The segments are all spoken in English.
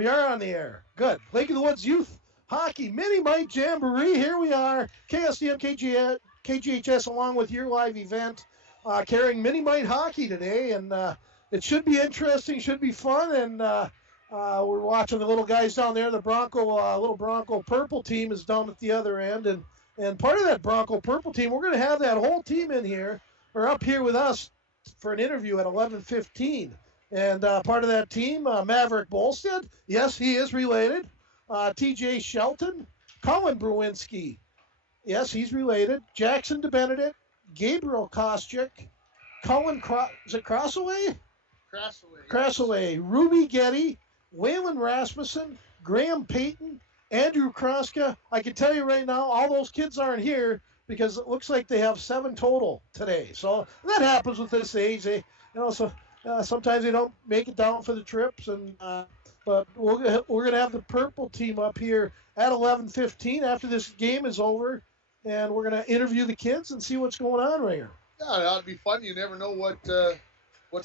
We are on the air. Good. Lake of the Woods Youth Hockey Mini Mite Jamboree. Here we are. KSDM, KGHS, along with your live event, carrying Mini Mite Hockey today. And it should be interesting, should be fun. And we're watching the little guys down there. The little Bronco Purple team is down at the other end. And part of that Bronco Purple team, we're going to have that whole team in here, or up here with us for an interview at 11:15. And part of that team, Maverick Bolstead, yes, he is related. TJ Shelton, Colin Brewinski, yes, he's related. Jackson DeBenedict, Gabriel Kostyuk, is it Crossaway? Crossaway, yes. Ruby Getty, Waylon Rasmussen, Graham Payton, Andrew Kroska. I can tell you right now, all those kids aren't here because it looks like they have 7 total today. So that happens with this age. Sometimes they don't make it down for the trips, but we're going to have the purple team up here at 11:15 after this game is over, and we're going to interview the kids and see what's going on right here. Yeah, that'd be fun. You never know what's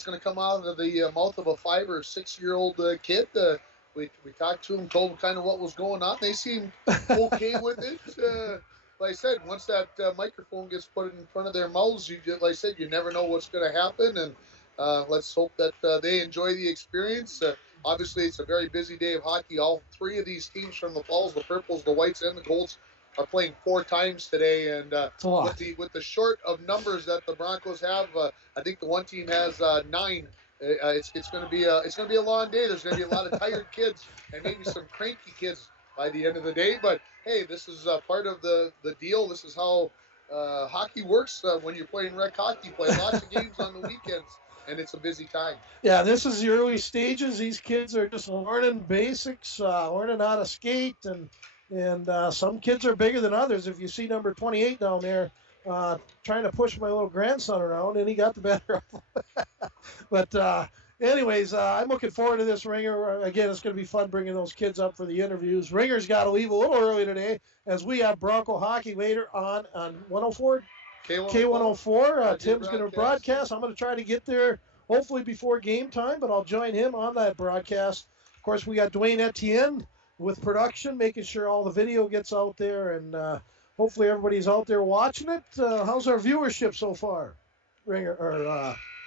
going to come out of the mouth of a 5 or 6-year-old kid. We talked to them, told them kind of what was going on. They seemed okay with it. Like I said, once that microphone gets put in front of their mouths, like I said, you never know what's going to happen, and let's hope that they enjoy the experience. Obviously, it's a very busy day of hockey. All 3 of these teams from the Falls, the Purples, the Whites, and the Golds, are playing 4 times today. And with the short of numbers that the Broncos have, I think the one team has 9. It's going to be a long day. There's going to be a lot of tired kids and maybe some cranky kids by the end of the day. But hey, this is part of the deal. This is how hockey works when you're playing rec hockey. Play lots of games on the weekends. And it's a busy time. Yeah, this is the early stages. These kids are just learning basics, learning how to skate, and some kids are bigger than others. If you see number 28 down there trying to push my little grandson around, and he got the better of him. But anyways, I'm looking forward to this, Ringer. Again, it's going to be fun bringing those kids up for the interviews. Ringer's got to leave a little early today as we have Bronco hockey later on 104. K104, Tim's going to broadcast. I'm going to try to get there hopefully before game time, but I'll join him on that broadcast. Of course, we got Dwayne Etienne with production, making sure all the video gets out there, and hopefully everybody's out there watching it. How's our viewership so far, Ringer?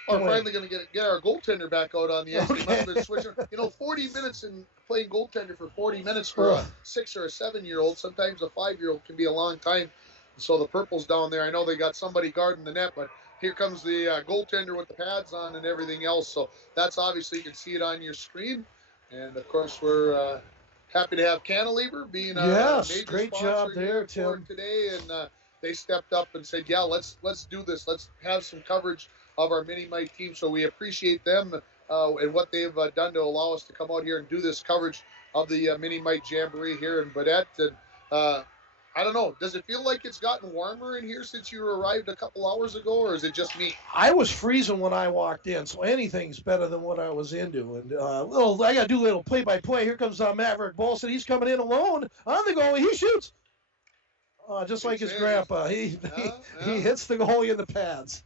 We're finally going to get our goaltender back out on the ice. Okay. We must have been switching. 40 minutes in playing goaltender for 40 minutes for a 6 or a 7-year-old, sometimes a 5-year-old can be a long time. So the Purples down there, I know they got somebody guarding the net, but here comes the goaltender with the pads on and everything else. So that's obviously, you can see it on your screen. And, of course, we're happy to have Cantilever being a major great sponsor job there, for Tim. today. And they stepped up and said, yeah, let's do this. Let's have some coverage of our Mini Mite team. So we appreciate them and what they've done to allow us to come out here and do this coverage of the Mini Mite Jamboree here in Baudette. And I don't know. Does it feel like it's gotten warmer in here since you arrived a couple hours ago, or is it just me? I was freezing when I walked in, so anything's better than what I was into. And I got to do a little play-by-play. Here comes Maverick Bolstead. He's coming in alone on the goalie. He shoots. Just like his grandpa. He hits the goalie in the pads.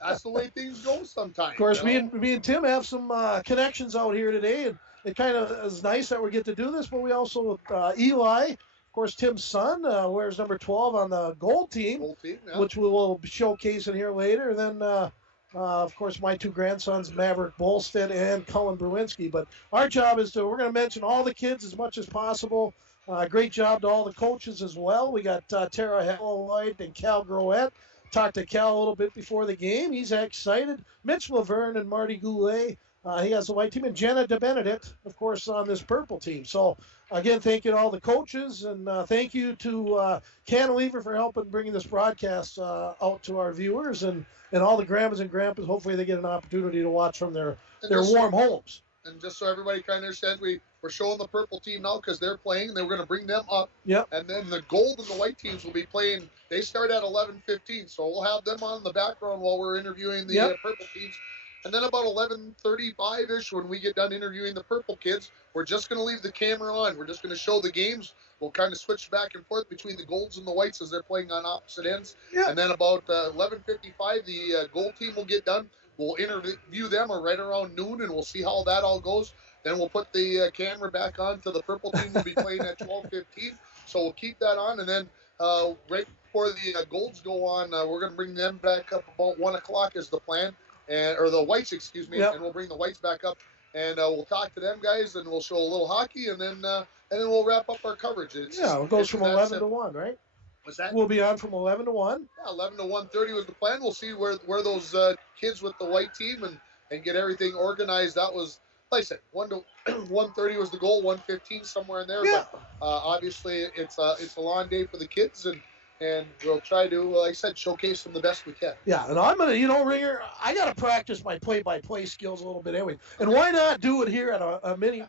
That's the way things go sometimes. Of course, me and Tim have some connections out here today, and it kind of is nice that we get to do this, but we also, Eli, of course, Tim's son wears number 12 on the gold team, which we will showcase in here later. And then, of course, my 2 grandsons, Maverick Bolstead and Cullen Brewinski. But our job is we're going to mention all the kids as much as possible. Great job to all the coaches as well. We got Tara Hellwhite and Cal Groet. Talked to Cal a little bit before the game. He's excited. Mitch Laverne and Marty Goulet. He has the white team, and Jenna DeBenedict, of course, on this purple team. So, again, thank you to all the coaches, and thank you to Cantilever for helping bringing this broadcast out to our viewers, and all the grandmas and grandpas. Hopefully they get an opportunity to watch from their warm homes. And just so everybody kind of understands, we're showing the purple team now because they're playing, and then we're going to bring them up. Yep. And then the gold and the white teams will be playing. They start at 11:15, so we'll have them on the background while we're interviewing the purple teams. And then about 11:35-ish, when we get done interviewing the purple kids, we're just going to leave the camera on. We're just going to show the games. We'll kind of switch back and forth between the golds and the whites as they're playing on opposite ends. Yep. And then about 11:55, the gold team will get done. we'll interview them right around noon, and we'll see how that all goes. Then we'll put the camera back on to the purple team. Will be playing at 12:15, so we'll keep that on, and then right before the golds go on, we're going to bring them back up about 1 o'clock is the plan, and or the whites, excuse me, Yep. and we'll bring the whites back up, and we'll talk to them guys, and we'll show a little hockey, and then we'll wrap up our coverage. It goes from 11 to 1, right? What's that? We'll be on from 11 to 1. Yeah, 11 to 1:30 was the plan. We'll see where those kids with the white team and get everything organized. That was, like I said, 1 to 1:30 was the goal. 1:15 somewhere in there. Yeah. But obviously, it's a long day for the kids, and we'll try to, like I said, showcase them the best we can. Yeah, and I'm gonna, Ringer, I gotta practice my play-by-play skills a little bit anyway. And why not do it here at a mini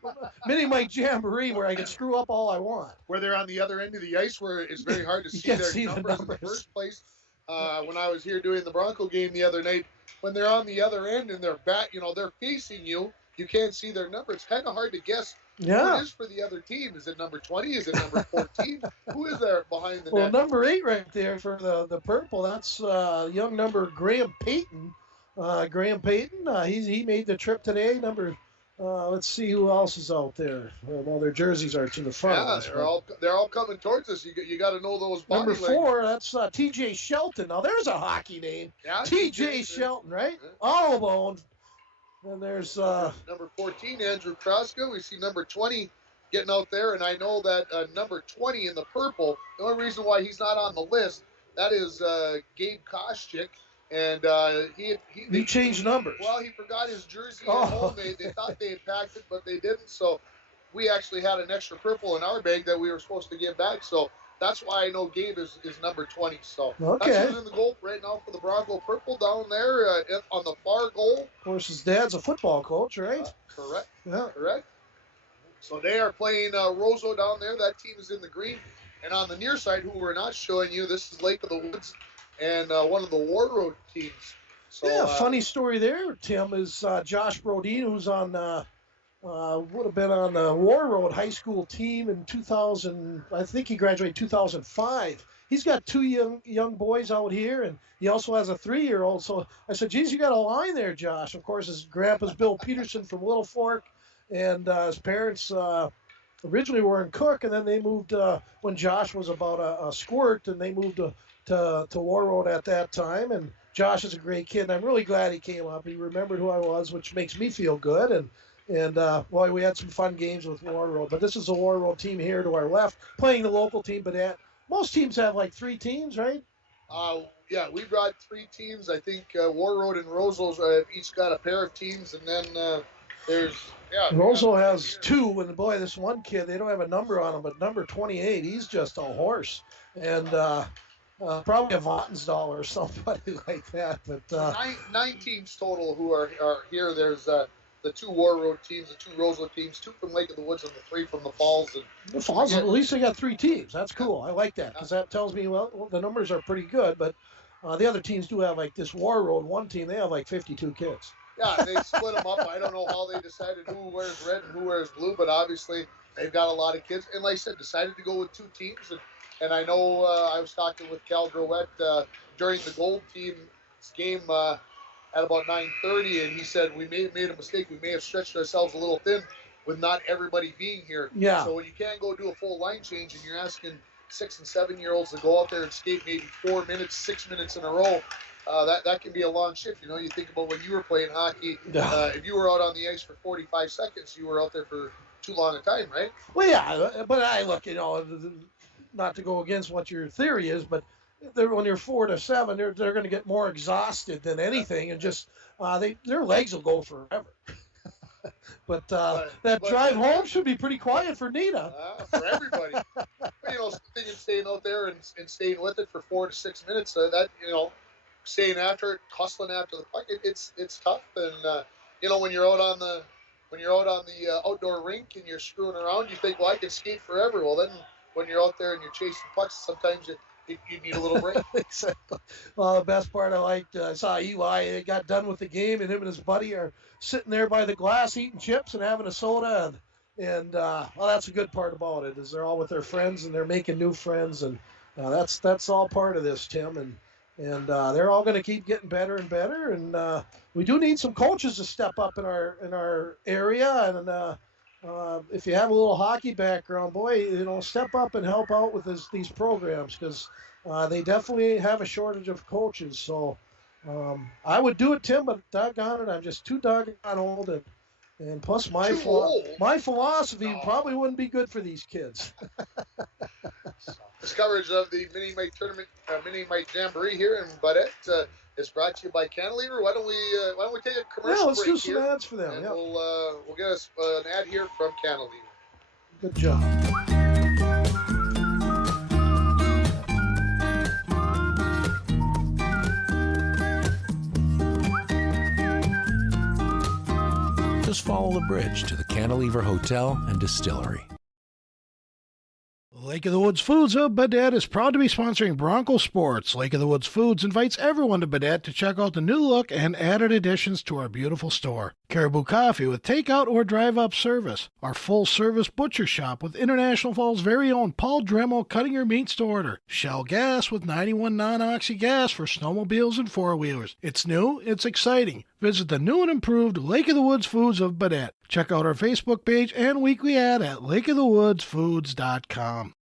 Mite Jamboree where I can screw up all I want? Where they're on the other end of the ice, where it's very hard to see their numbers in the first place. When I was here doing the Bronco game the other night, when they're on the other end and they're they're facing you, you can't see their number. It's kind of hard to guess who it is for the other team. Is it number 20? Is it number 14? Who is there behind the net? Well, number 8 right there for the purple. That's young number Graham Payton. He made the trip today. Let's see who else is out there. Well, their jerseys are to the front. Yeah, they're all coming towards us. You got to know those body Number language. 4, that's T.J. Shelton. Now, there's a hockey name. Yeah, T.J. Shelton, right? All alone. And there's number 14, Andrew Kraska. We see number 20 getting out there, and I know that number 20 in the purple, the only reason why he's not on the list, that is Gabe Koscheck. And he changed numbers. Well, he forgot his jersey at home. They thought they had packed it, but they didn't. So we actually had an extra purple in our bag that we were supposed to give back. So that's why I know Gabe is number 20. So that's who's in the goal right now for the Bronco purple down there on the far goal. Of course, his dad's a football coach, right? Correct. Yeah. Correct. So they are playing Roseau down there. That team is in the green. And on the near side, who we're not showing you, this is Lake of the Woods and one of the War Road teams. So, yeah, funny story there, Tim, is Josh Brodeen, who's on would have been on the War Road high school team in 2000. I think he graduated 2005. He's got 2 young boys out here, and he also has a 3-year-old. So I said, geez, you got a line there, Josh. Of course, his grandpa's Bill Peterson from Little Fork, and his parents originally were in Cook, and then they moved when Josh was about a squirt, and they moved to War Road at that time. And Josh is a great kid, and I'm really glad he came up. He remembered who I was, which makes me feel good. And boy, we had some fun games with War Road. But this is the War Road team here to our left, playing the local team. But most teams have like 3 teams, right? Yeah, we brought 3 teams. I think War Road and Roseau's have each got a pair of teams, and then there's Roseau has 2, and boy, this one kid, they don't have a number on him, but number 28, he's just a horse. And probably a Vatnsdal or somebody like that. But 9 teams total who are here. There's the 2 War Road teams, the 2 Roseau teams, 2 from Lake of the Woods, and the 3 from the Falls. And the Falls, at least they got 3 teams. That's cool. I like that because that tells me, well, the numbers are pretty good. But the other teams do have, like this War Road one team, they have like 52 kids. Yeah, they split them up. I don't know how they decided who wears red and who wears blue, but obviously they've got a lot of kids. And like I said, decided to go with 2 teams. And I know I was talking with Cal Grouette during the gold team's game at about 9:30, and he said we may have made a mistake. We may have stretched ourselves a little thin with not everybody being here. Yeah. So when you can't go do a full line change and you're asking 6- and 7-year-olds to go out there and skate maybe 4 minutes, 6 minutes in a row, that can be a long shift. You know, you think about when you were playing hockey, if you were out on the ice for 45 seconds, you were out there for too long a time, right? Well, yeah, but I look, not to go against what your theory is, but when you're 4 to 7, they're going to get more exhausted than anything, and just their legs will go forever. But that drive home should be pretty quiet for Nina. For everybody. Staying out there and staying with it for 4 to 6 minutes, staying after it, hustling after the puck, it's tough. And when you're out on the outdoor rink and you're screwing around, you think, well, I can skate forever. Well, then when you're out there and you're chasing pucks, sometimes you need a little break. Exactly. Well, the best part I liked, I saw Eli got done with the game, and him and his buddy are sitting there by the glass eating chips and having a soda. And that's a good part about it, is they're all with their friends and they're making new friends. And that's all part of this, Tim. And they're all going to keep getting better and better. And we do need some coaches to step up in our area. And if you have a little hockey background, boy, step up and help out with these programs because they definitely have a shortage of coaches. So I would do it, Tim, but doggone it, I'm just too doggone old. And plus, my philosophy probably wouldn't be good for these kids. This coverage of the Mini Mite tournament, Mini Mite Jamboree here in Baudette is brought to you by Cantilever. Why don't we take a commercial let's break do some here, ads for them. and Yep. we'll get us an ad here from Cantilever. Good job. Just follow the bridge to the Cantilever Hotel and Distillery. Lake of the Woods Foods of Baudette is proud to be sponsoring Bronco Sports. Lake of the Woods Foods invites everyone to Baudette to check out the new look and added additions to our beautiful store. Caribou Coffee with takeout or drive-up service. Our full-service butcher shop with International Falls' very own Paul Dremel cutting your meats to order. Shell Gas with 91 non-oxy gas for snowmobiles and four-wheelers. It's new, it's exciting. Visit the new and improved Lake of the Woods Foods of Baudette. Check out our Facebook page and weekly ad at lakeofthewoodsfoods.com.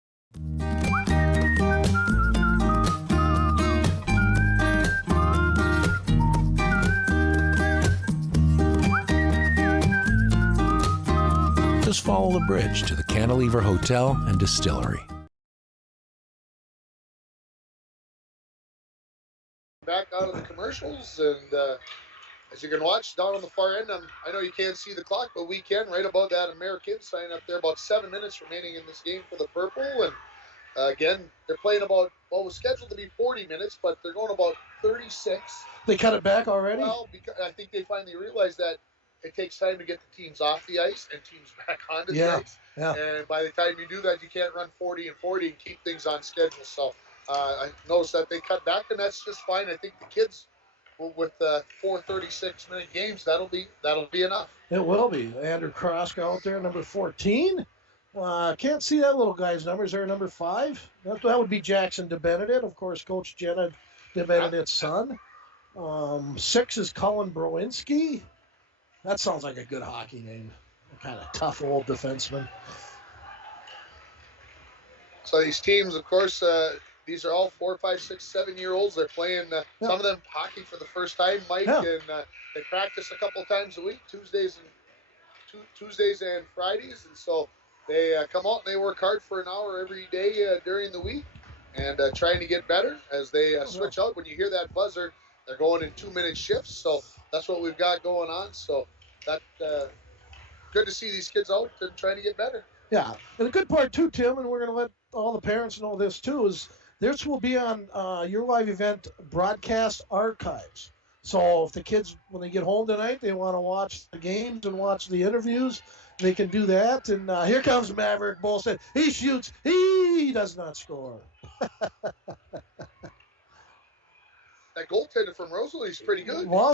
Just follow the bridge to the Cantilever Hotel and Distillery. Back out of the commercials, and as you can watch down on the far end, I know you can't see the clock, but we can, right about that American sign up there. About 7 minutes remaining in this game for the Purple, and again, they're playing about what was scheduled to be 40 minutes, but they're going about 36. They cut it back already? Well, because I think they finally realized that it takes time to get the teams off the ice and teams back onto the ice. Yeah. And by the time you do that, you can't run 40 and 40 and keep things on schedule. So I noticed that they cut back, and that's just fine. I think the kids, with 4 36-minute games, that'll be enough. It will be. Andrew Kroska out there, number 14. Can't see that little guy's number. Is there a number 5? That would be Jackson DeBenedit, of course, Coach Jenna DeBenedit's son. 6 is Colin Browinski. That sounds like a good hockey name. A kind of tough old defenseman. So these teams, of course, these are all 4, 5, 6, 7-year-olds. They're playing some of them hockey for the first time, Mike, and they practice a couple of times a week, Tuesdays and Fridays, and so they come out and they work hard for an hour every day during the week, and trying to get better as they switch out. When you hear that buzzer, they're going in 2-minute shifts, so that's what we've got going on. So that good to see these kids out and trying to get better. Yeah, and the good part too, Tim, and we're going to let all the parents know this too, is this will be on your live event broadcast archives. So if the kids, when they get home tonight, they want to watch the games and watch the interviews, they can do that. And here comes Maverick Bolson. He shoots. He does not score. That goaltender from Rosalie is pretty good. Well,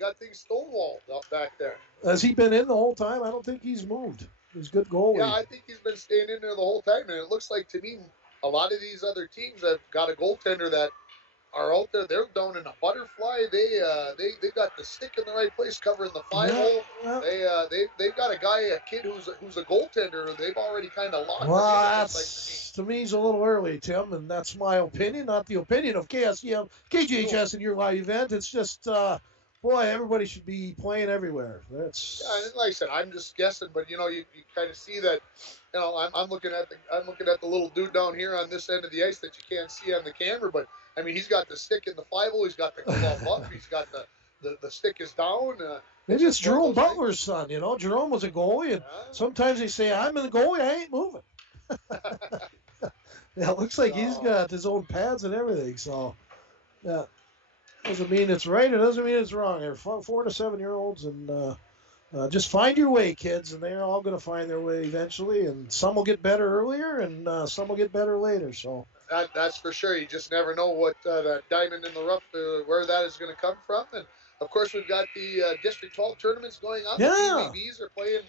got things stonewalled up back there. Has he been in the whole time? I don't think he's moved. He's a good goalie. Yeah, I think he's been staying in there the whole time, and it looks like to me a lot of these other teams have got a goaltender that are out there. They're down in a butterfly. They got the stick in the right place, covering the 5-hole. Yeah. They've got a kid who's a goaltender. They've already kind of locked. Well, that's to me is a little early, Tim, and that's my opinion, not the opinion of KSEM, KGHS, and your live event. It's just, boy, everybody should be playing everywhere. That's like I said, I'm just guessing, but you kind of see that. I'm looking at the little dude down here on this end of the ice that you can't see on the camera, but I mean, he's got the stick in the 5-hole. He's got the glove up. He's got the stick is down. Maybe it's Jerome Butler's son. Jerome was a goalie, and sometimes they say, I'm in the goalie, I ain't moving. Yeah, it looks like he's got his own pads and everything. So, yeah, doesn't mean it's right. It doesn't mean it's wrong. They're 4 to 7-year-olds, and just find your way, kids, and they're all going to find their way eventually. And some will get better earlier, and some will get better later. So. That's for sure. You just never know what that diamond in the rough, where that is going to come from. And, of course, we've got the District 12 tournaments going on. Yeah. The BBs are playing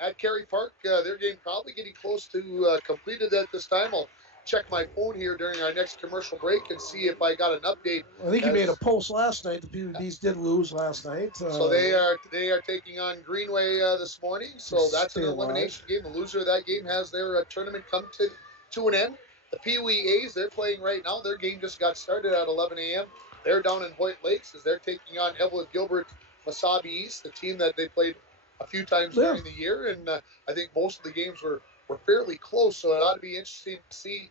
at Cary Park. Their game probably getting close to completed at this time. I'll check my phone here during our next commercial break and see if I got an update. I think you made a post last night. The PWDs did lose last night. So they are taking on Greenway this morning. So that's an elimination game. The loser of that game has their tournament come to an end. The Pee Wee A's, they're playing right now. Their game just got started at 11 a.m. They're down in Hoyt Lakes as they're taking on Evelyn Gilbert Masabi East, the team that they played a few times during the year. And I think most of the games were fairly close. So it ought to be interesting to see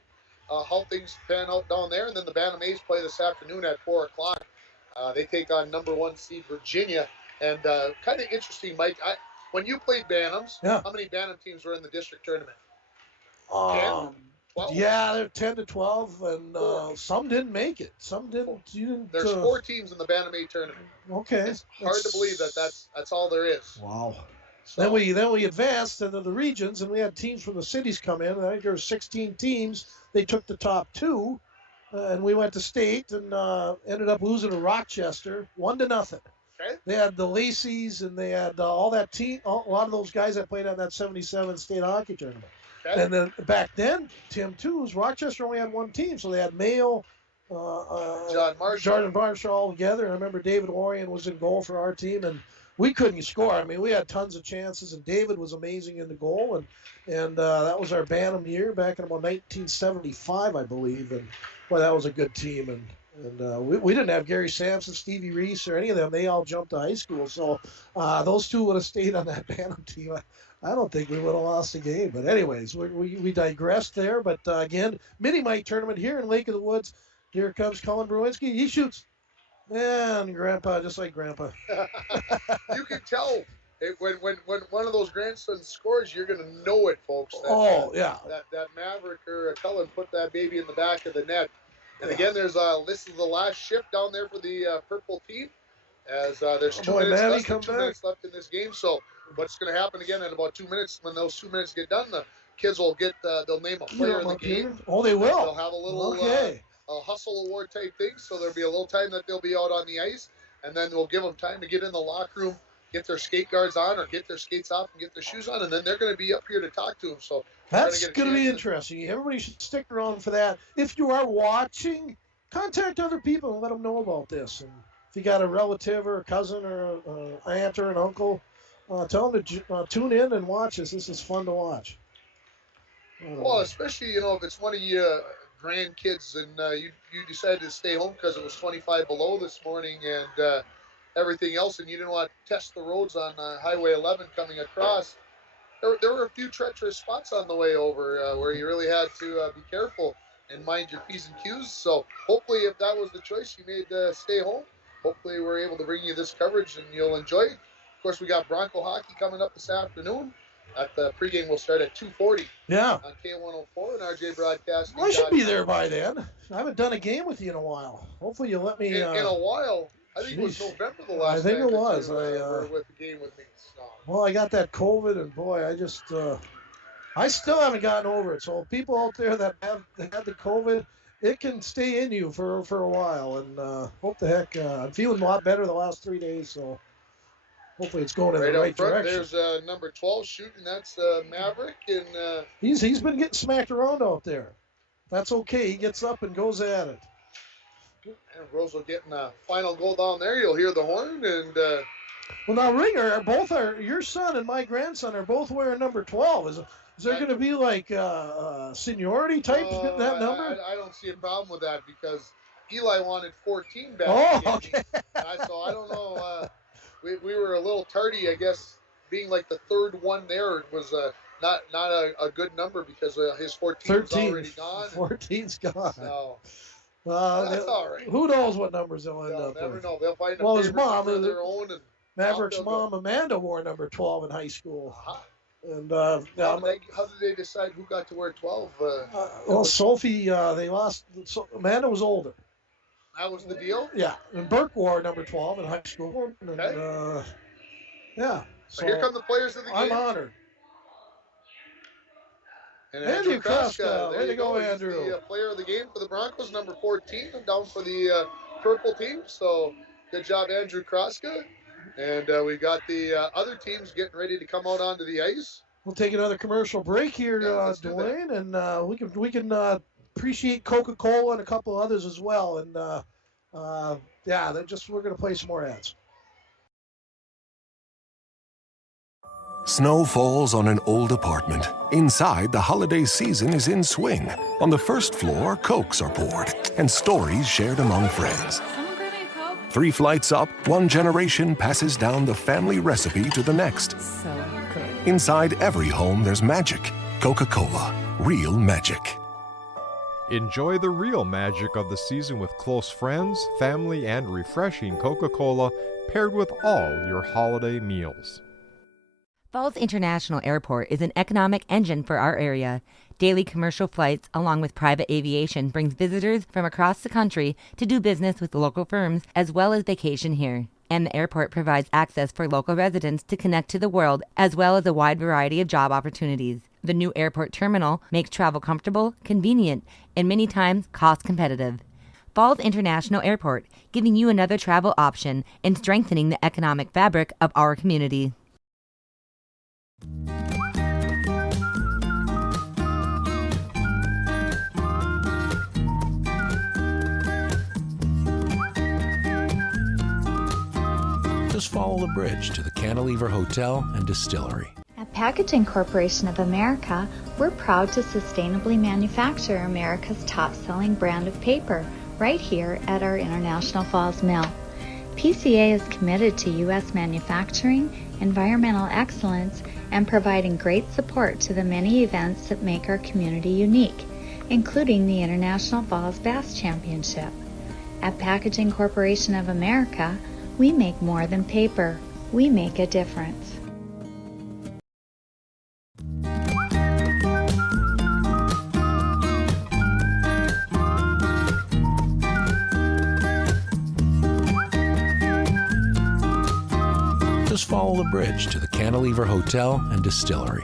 how things pan out down there. And then the Bantam A's play this afternoon at 4 o'clock. They take on number 1 seed Virginia. And kind of interesting, Mike, when you played Bantams, how many Bantam teams were in the district tournament? 10? 12? Yeah, they're 10 to 12, and some didn't make it. Some didn't. There's 4 teams in the Bantam A tournament. Okay. It's hard to believe that's all there is. Wow. So, then we advanced into the regions, and we had teams from the cities come in. I think there were 16 teams. They took the top 2, and we went to state and ended up losing to Rochester 1-0. Okay. They had the Lacey's, and they had all that team. A lot of those guys that played on that 77 state hockey tournament. Okay. And then back then, Tim too, Rochester only had one team, so they had Mayo, Jordan Marshall all together. And I remember David Orion was in goal for our team, and we couldn't score. I mean, we had tons of chances, and David was amazing in the goal, and that was our Bantam year back in about 1975, I believe. And boy, that was a good team. And we didn't have Gary Sampson, Stevie Reese, or any of them. They all jumped to high school. So those two would have stayed on that Bantam team. I don't think we would have lost the game. But anyways, we digressed there. But again, Mini Mite tournament here in Lake of the Woods. Here comes Colin Bruinski. He shoots. And Grandpa, just like Grandpa. You can tell when one of those grandsons scores, you're going to know it, folks. That Maverick or Cullen put that baby in the back of the net. And again, this is the last shift down there for the purple team, as there's 2 minutes left in this game. So what's going to happen again in about 2 minutes? When those 2 minutes get done, the kids will they'll name a player in the game. Oh, they will. They'll have a little a hustle award type thing. So there'll be a little time that they'll be out on the ice, and then we'll give them time to get in the locker room, get their skate guards on, or get their skates off and get their shoes on, and then they're going to be up here to talk to them. So that's going to be interesting. Everybody should stick around for that. If you are watching, contact other people and let them know about this. And if you got a relative or a cousin or an aunt or an uncle, tell them to tune in and watch this. This is fun to watch. Well, especially, if it's one of your grandkids and you decided to stay home because it was 25 below this morning and everything else, and you didn't want to test the roads on Highway 11 coming across. There were a few treacherous spots on the way over where you really had to be careful and mind your P's and Q's. So hopefully, if that was the choice, you made stay home. Hopefully, we're able to bring you this coverage and you'll enjoy it. Of course, we got Bronco hockey coming up this afternoon. At the pregame will start at 2:40. Yeah. On K104 and RJ Broadcasting. I should be there by then. I haven't done a game with you in a while. Hopefully, you'll let me. In a while. I think it was November the last time. I think it was. You were with the game with me. So. Well, I got that COVID, and boy, I still haven't gotten over it. So people out there that had the COVID, it can stay in you for a while. And hope the heck, I'm feeling a lot better the last 3 days. So hopefully it's going in the right direction. There's number 12 shooting. That's Maverick, and he's been getting smacked around out there. That's okay. He gets up and goes at it. And Rose will get a final goal down there. You'll hear the horn. And well, now Ringer, your son and my grandson are both wearing number 12. Is there going to be like seniority type that number? I don't see a problem with that because Eli wanted 14 back. Oh, okay. So I don't know. We were a little tardy, I guess, being like the third one there was not a good number because his 14 was already gone. 14's gone. So. That's all right. Who knows what numbers they'll end up with? Never know. They'll find his mom, their own. And Maverick's mom, Amanda, wore number 12 in high school. Uh-huh. And how did they decide who got to wear 12? Well, Sophie, they lost. So Amanda was older. That was the deal? Yeah. And Burke wore number 12 in high school. And, okay. Yeah. So here come the players of the game. I'm honored. And Andrew Kraska, way to go, Andrew. He's the player of the game for the Broncos, number 14, down for the purple team. So good job, Andrew Kraska. And we got the other teams getting ready to come out onto the ice. We'll take another commercial break here, Dwayne, and we can appreciate Coca-Cola and a couple others as well. And yeah, we're going to play some more ads. Snow falls on an old apartment. Inside, the holiday season is in swing. On the first floor, Cokes are poured and stories shared among friends. 3 flights up, one generation passes down the family recipe to the next. So good. Inside every home, there's magic. Coca-Cola, real magic. Enjoy the real magic of the season with close friends, family, and refreshing Coca-Cola paired with all your holiday meals. Falls International Airport is an economic engine for our area. Daily commercial flights, along with private aviation, brings visitors from across the country to do business with local firms as well as vacation here. And the airport provides access for local residents to connect to the world as well as a wide variety of job opportunities. The new airport terminal makes travel comfortable, convenient, and many times cost competitive. Falls International Airport, giving you another travel option and strengthening the economic fabric of our community. Just follow the bridge to the Cantilever Hotel and Distillery. At Packaging Corporation of America, we're proud to sustainably manufacture America's top-selling brand of paper right here at our International Falls Mill. PCA is committed to U.S. manufacturing, environmental excellence, and providing great support to the many events that make our community unique, including the International Falls Bass Championship. At Packaging Corporation of America, we make more than paper. We make a difference. Just follow the bridge to the Cantilever Hotel and Distillery.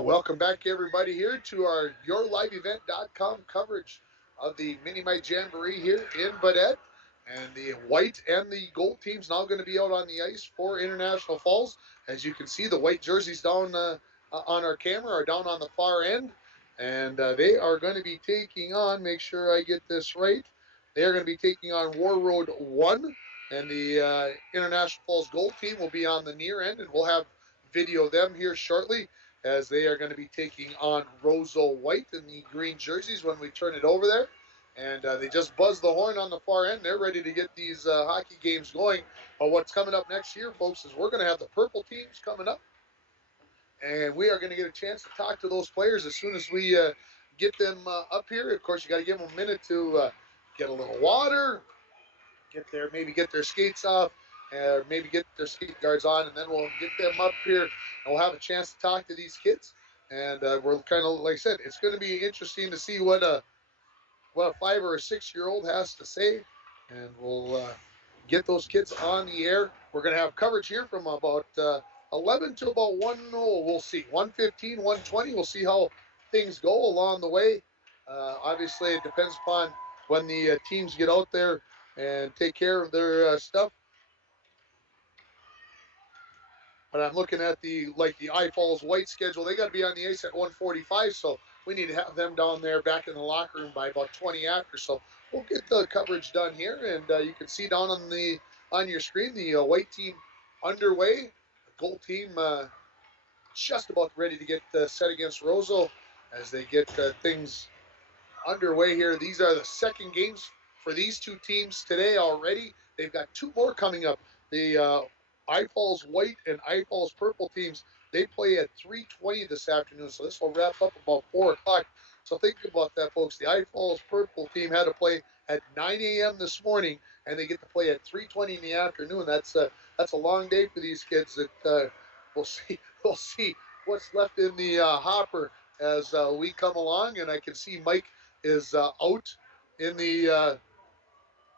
Welcome back, everybody, here to our YourLiveEvent.com coverage of the Mini Mite Jamboree here in Baudette. And the white and the gold teams now going to be out on the ice for International Falls. As you can see, the white jerseys down on our camera are down on the far end. And they are going to be taking on, make sure I get this right, they are going to be taking on War Road 1. And the International Falls gold team will be on the near end. And we'll have video of them here shortly, as they are going to be taking on Roseau White in the green jerseys when we turn it over there. And they just buzzed the horn on the far end. They're ready to get these hockey games going. But what's coming up next year, folks, is we're going to have the purple teams coming up. And we are going to get a chance to talk to those players as soon as we get them up here. Of course, you got to give them a minute to get a little water, maybe get their skates off, maybe get their skate guards on, and then we'll get them up here, and we'll have a chance to talk to these kids. And we're kind of, like I said, it's going to be interesting to see what a 5 or a 6-year-old has to say, and we'll get those kids on the air. We're going to have coverage here from about 11 to about 1, we'll see, 1:15, 1:20. We'll see how things go along the way. Obviously, it depends upon when the teams get out there and take care of their stuff. But I'm looking at the I Falls White schedule. They got to be on the ice at 1:45, so we need to have them down there back in the locker room by about 20 after. So we'll get the coverage done here, and you can see down on your screen the white team underway. The gold team just about ready to get set against Roseau as they get things underway here. These are the second games for these two teams today already. They've got 2 more coming up. The I Falls White and I Falls Purple teams, they play at 3:20 this afternoon, so this will wrap up about 4 o'clock. So think about that, folks. The I Falls Purple team had to play at 9 a.m. this morning, and they get to play at 3:20 in the afternoon. That's a long day for these kids. That we'll see what's left in the hopper as we come along. And I can see Mike is out in the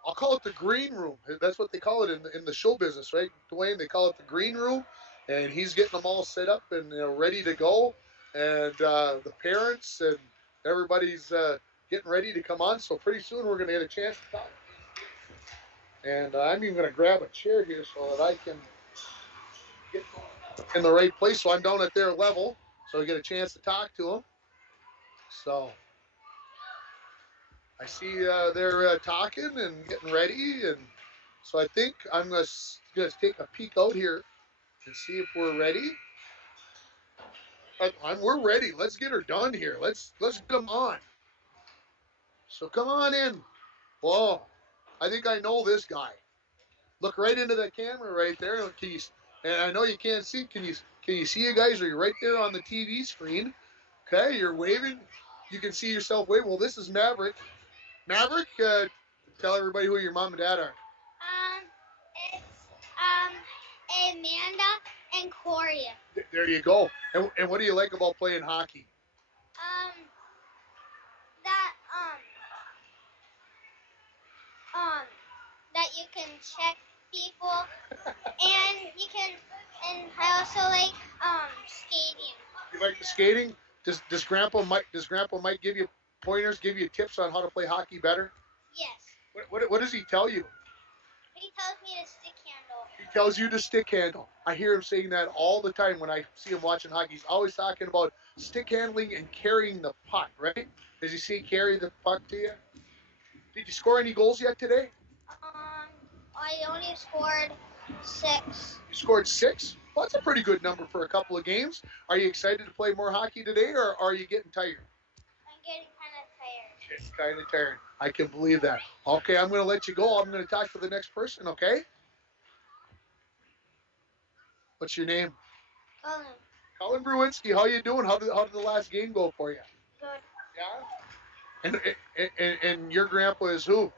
I'll call it the green room. That's what they call it in the show business, right, Dwayne? They call it the green room, and he's getting them all set up and ready to go, and the parents and everybody's getting ready to come on. So pretty soon we're going to get a chance to talk. And I'm even going to grab a chair here so that I can get in the right place. So I'm down at their level, so we get a chance to talk to them. So I see they're talking and getting ready, and so I think I'm going to take a peek out here and see if we're ready. We're ready. Let's get her done here. Let's get them on. So come on in. Whoa, I think I know this guy. Look right into the camera right there. Can you? And I know you can't see. Can you see you guys? Are you right there on the TV screen? Okay, you're waving. You can see yourself waving. Well, this is Maverick. Maverick, tell everybody who your mom and dad are. It's Amanda and Corey. There you go. And what do you like about playing hockey? That you can check people, and I also like skating. You like the skating? Does Grandpa Mike give you pointers, give you tips on how to play hockey better? Yes. What does he tell you? He tells me to stick handle. He tells you to stick handle. I hear him saying that all the time when I see him watching hockey. He's always talking about stick handling and carrying the puck, right? Does he say carry the puck to you? Did you score any goals yet today? I only scored 6. You scored 6? Well, that's a pretty good number for a couple of games. Are you excited to play more hockey today, or are you getting tired? I'm getting kind of tired. Getting kind of tired. I can believe that. Okay, I'm going to let you go. I'm going to talk to the next person, okay? What's your name? Colin. Colin Bruinski. How you doing? How did the last game go for you? Good. Yeah? And your grandpa is who?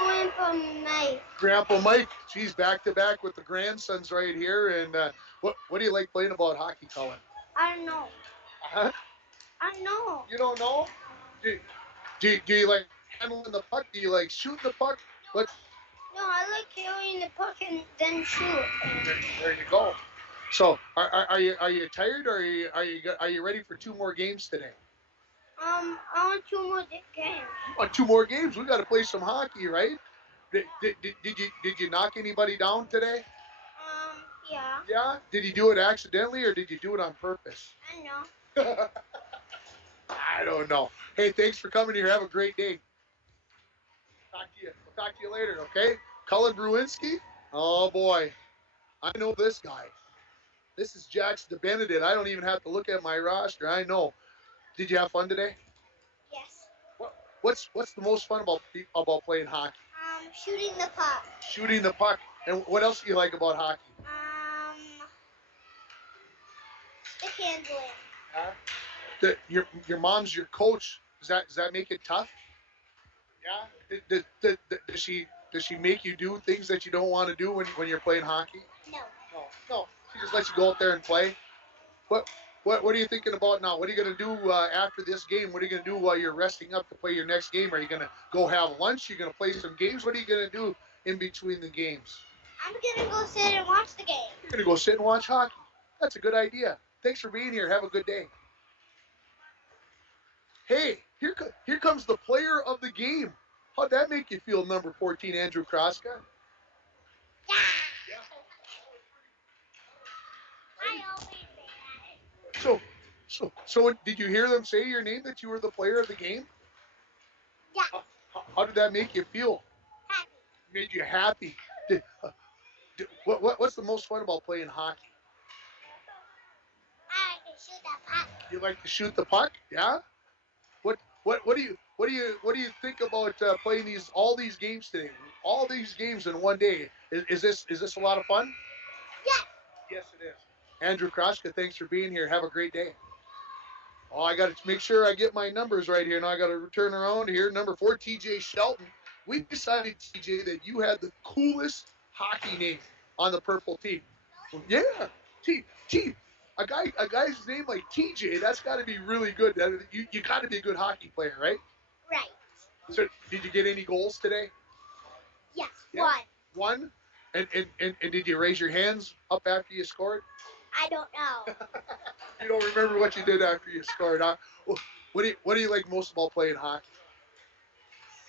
Grandpa Mike. Grandpa Mike. She's back to back with the grandsons right here. And what do you like playing about hockey, Colin? I don't know. Huh? I don't know. You don't know? Do you like handling the puck? Do you like shooting the puck? What? No, I like carrying the puck and then shoot. There you go. So are you tired, or are you ready for 2 more games today? I want 2 more games. Oh, 2 more games. We got to play some hockey, right? Did you knock anybody down today? Yeah. Yeah. Did you do it accidentally, or did you do it on purpose? I know. I don't know. Hey, thanks for coming here. Have a great day. We'll talk to you later, okay? Colin Bruinski. Oh boy, I know this guy. This is Jax DeBenedit. I don't even have to look at my roster. I know. Did you have fun today? Yes. What's the most fun about playing hockey? Shooting the puck. Shooting the puck. And what else do you like about hockey? Stick handling. Your mom's your coach. Does that make it tough? Yeah. Does she make you do things that you don't want to do when you're playing hockey? No. She just lets you go out there and play. What are you thinking about now? What are you going to do after this game? What are you going to do while you're resting up to play your next game? Are you going to go have lunch? You're going to play some games? What are you going to do in between the games? I'm going to go sit and watch the game. You're going to go sit and watch hockey. That's a good idea. Thanks for being here. Have a good day. Hey, here comes the player of the game. How'd that make you feel, number 14, Andrew Kraska? Yeah. I always say that. So did you hear them say your name, that you were the player of the game? Yeah. How did that make you feel? Happy. Made you happy. What's the most fun about playing hockey? I like to shoot the puck. You like to shoot the puck? Yeah. What do you think about playing all these games today? All these games in one day. Is this a lot of fun? Yes. Yes, it is. Andrew Kraska, thanks for being here. Have a great day. Oh, I got to make sure I get my numbers right here. Now I got to turn around here. Number 4, TJ Shelton. We decided, TJ, that you had the coolest hockey name on the purple team. Yeah. a guy's name like TJ, that's got to be really good. You got to be a good hockey player, right? Right. So did you get any goals today? Yes, Yeah. one. One? And did you raise your hands up after you scored? I don't know. You don't remember what you did after you scored, huh? What do you like most about playing hockey?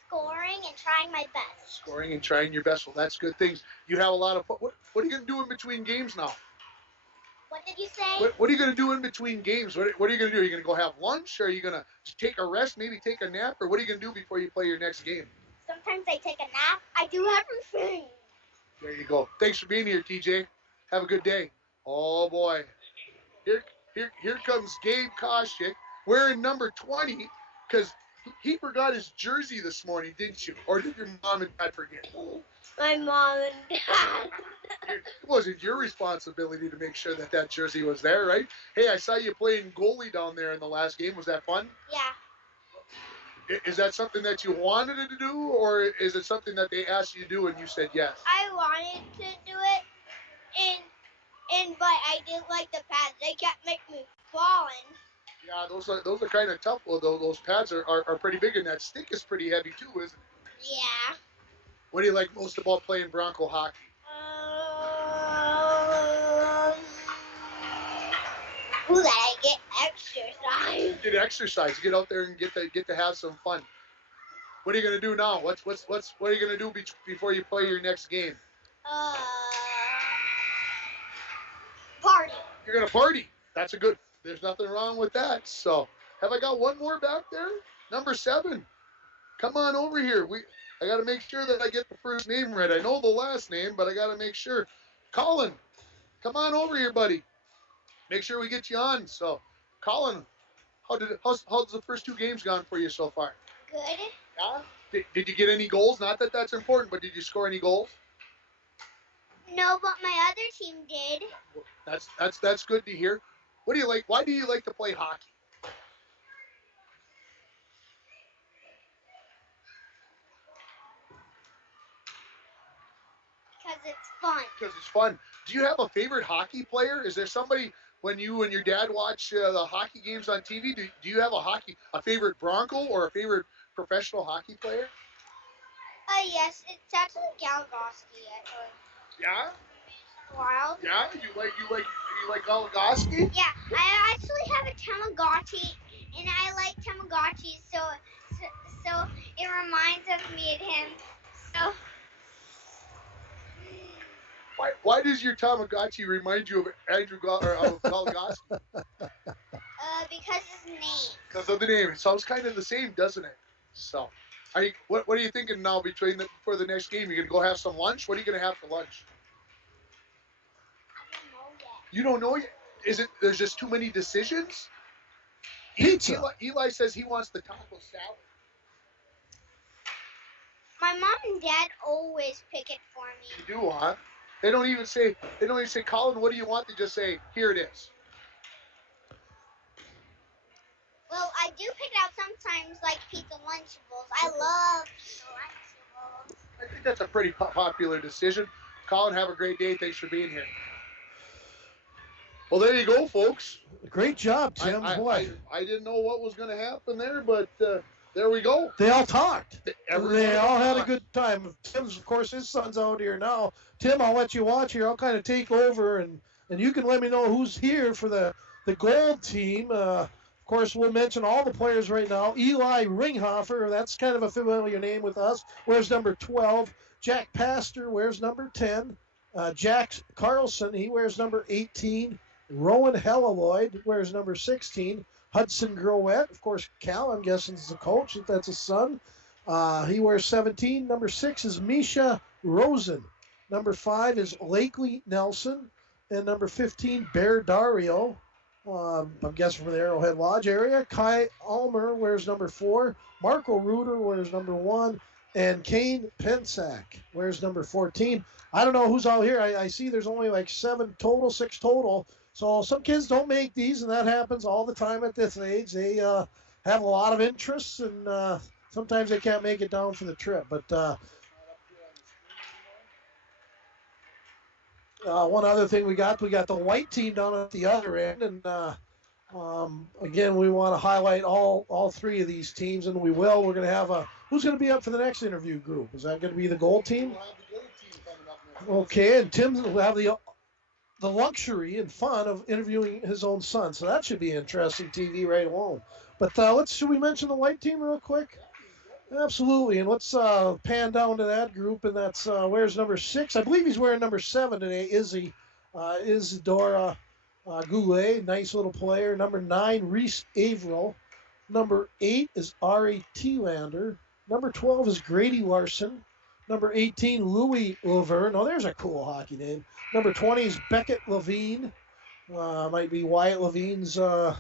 Scoring and trying my best. Scoring and trying your best. Well, that's good things. You have a lot of fun. What are you going to do in between games now? What did you say? What are you going to do in between games? What are you going to do? Are you going to go have lunch? Or are you going to take a rest, maybe take a nap? Or what are you going to do before you play your next game? Sometimes I take a nap. I do everything. There you go. Thanks for being here, TJ. Have a good day. Oh, boy. Here comes Gabe Koshik wearing number 20 because he forgot his jersey this morning, didn't you? Or did your mom and dad forget? My mom and dad. It wasn't your responsibility to make sure that jersey was there, right? Hey, I saw you playing goalie down there in the last game. Was that fun? Yeah. Is that something that you wanted to do, or is it something that they asked you to do and you said yes? I wanted to do it, but I didn't like the pads. They kept making me falling. Yeah, those are kind of tough. Well, those pads are pretty big, and that stick is pretty heavy too, isn't it? Yeah. What do you like most about playing Bronco hockey? That I get exercise. Get exercise. Get out there and get to have some fun. What are you gonna do now? What are you gonna do before you play your next game? Party. You're gonna party. That's a good. There's nothing wrong with that. So, have I got one more back there? Number 7. Come on over here. I got to make sure that I get the first name right. I know the last name, but I got to make sure. Colin, come on over here, buddy. Make sure we get you on. So, Colin, how's the first 2 games gone for you so far? Good. Yeah. Did you get any goals? Not that that's important, but did you score any goals? No, but my other team did. That's good to hear. What do you like? Why do you like to play hockey? Because it's fun. Because it's fun. Do you have a favorite hockey player? Is there somebody when you and your dad watch the hockey games on TV? Do you have a favorite Bronco or a favorite professional hockey player? Yes, it's actually Galgoski. Yeah. Wild. Yeah. You like Goligoski? Yeah, I actually have a Tamagotchi, and I like Tamagotchi, so it reminds of me of him. So. Why does your Tamagotchi remind you of Goligoski? Because his name. Because of the name. It sounds kind of the same, doesn't it? So, what are you thinking now before the next game? You gonna go have some lunch? What are you gonna have for lunch? I don't know yet. You don't know yet? There's just too many decisions? Pizza. Eli says he wants the taco salad. My mom and dad always pick it for me. You do, huh? They don't even say, Colin, what do you want? They just say, here it is. Well, I do pick it out sometimes, like pizza Lunchables. I love pizza Lunchables. I think that's a pretty popular decision. Colin, have a great day. Thanks for being here. Well, there you go, folks. Great job, Tim. I didn't know what was going to happen there, but there we go. They all talked. Everybody They all had a talked. good time. Tim's, of course, his son's out here now. Tim, I'll let you watch here. I'll kind of take over, and you can let me know who's here for the gold team. Of course, we'll mention all the players right now. Eli Ringhofer, that's kind of a familiar name with us, wears number 12. Jack Pastor wears number 10. Jack Carlson, he wears number 18. Rowan Helleloyd wears number 16. Hudson Growett, of course, Cal, I'm guessing is the coach, if that's his son. He wears 17. Number 6 is Misha Rosen. Number 5 is Lakely Nelson. And number 15, Bear Dario. I'm guessing from the Arrowhead Lodge area. Kai Almer wears number 4. Marco Ruder wears number 1. And Kane Pensack wears number 14. I don't know who's out here. I see there's only like 6 total. So some kids don't make these, and that happens all the time at this age. They have a lot of interests, and sometimes they can't make it down for the trip. But One other thing we got the white team down at the other end, and again, we want to highlight all three of these teams, and we will. We're going to have who's going to be up for the next interview group? Is that going to be the gold team? We'll have the gold team coming up next. Okay, and Tim will have the luxury and fun of interviewing his own son, so that should be interesting TV right alone. But should we mention the white team real quick? Absolutely, and let's pan down to that group, and that's where's number 6? I believe he's wearing number 7 today. Isidora Goulet, nice little player. Number 9, Reese Averill. Number 8 is Ari Thielander. Number 12 is Grady Larson. Number 18, Louie Laverg. Oh, there's a cool hockey name. Number 20 is Beckett Levine. Might be Wyatt Levine's daughter.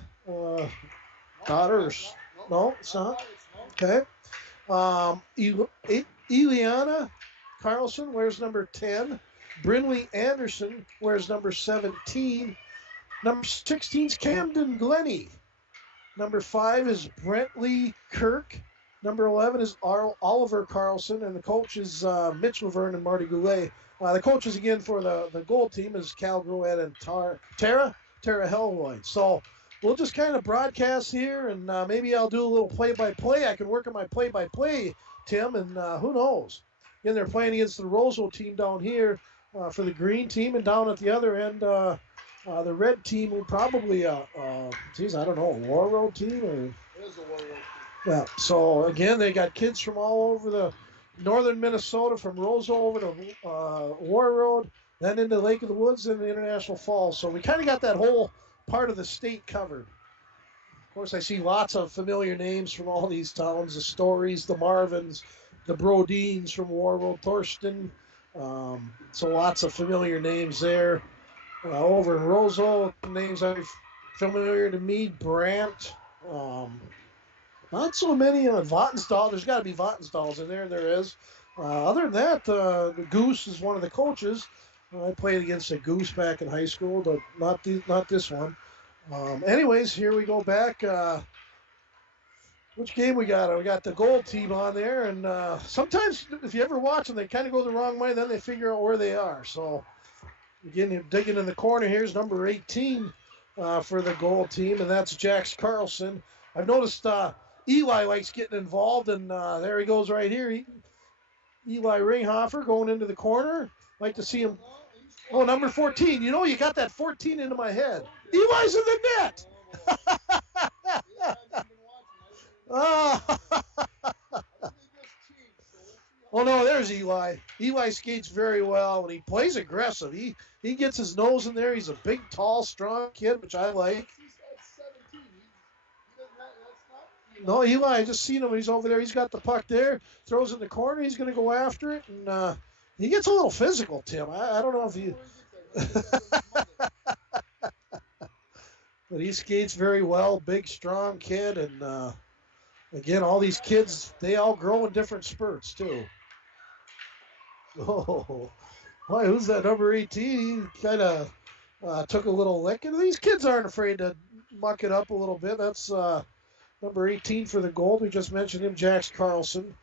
No, it's not. Okay. Eliana Carlson wears number 10. Brinley Anderson wears number 17. Number 16 is Camden Glennie. Number 5 is Brentley Kirk. Number 11 is Oliver Carlson, and the coach is Mitch Laverne and Marty Goulet. The coaches again for the gold team is Cal Groet and Tara Hellroyd. So we'll just kind of broadcast here, and maybe I'll do a little play-by-play. I can work on my play-by-play, Tim, and who knows. Again, they're playing against the Roseau team down here for the green team, and down at the other end, the red team will probably, I don't know, a War Road team? Or... It is a War Road team. Yeah, so again, they got kids from all over the northern Minnesota, from Roseau over to War Road, then into Lake of the Woods and the International Falls. So we kind of got that whole part of the state covered. Of course, I see lots of familiar names from all these towns, the Stories, the Marvins, the Brodines from War Road, Thurston. So lots of familiar names there. Over in Roseau, names are familiar to me, Brandt. Not so many on Vattenstall. There's got to be Vattenstalls in there. There is. Other than that, the Goose is one of the coaches. I played against a Goose back in high school, but not this one. Anyways, here we go back. Which game we got? We got the gold team on there, and sometimes if you ever watch them, they kind of go the wrong way. Then they figure out where they are. So again, you're digging in the corner. Here's number 18 for the gold team, and that's Jax Carlson. I've noticed Eli likes getting involved, and there he goes right here. Eli Ringhofer going into the corner. Like to see him. Oh, number 14. You know, you got that 14 into my head. Eli's in the net. Oh, no, there's Eli. Eli skates very well, and he plays aggressive. He gets his nose in there. He's a big, tall, strong kid, which I like. No, Eli, I just seen him. He's over there. He's got the puck there. Throws it in the corner. He's going to go after it. And he gets a little physical, Tim. I don't know if he... But he skates very well. Big, strong kid. And, again, all these kids, they all grow in different spurts, too. Oh, boy, who's that number 18? He kind of took a little lick. And these kids aren't afraid to muck it up a little bit. That's... number 18 for the gold. We just mentioned him, Jax Carlson.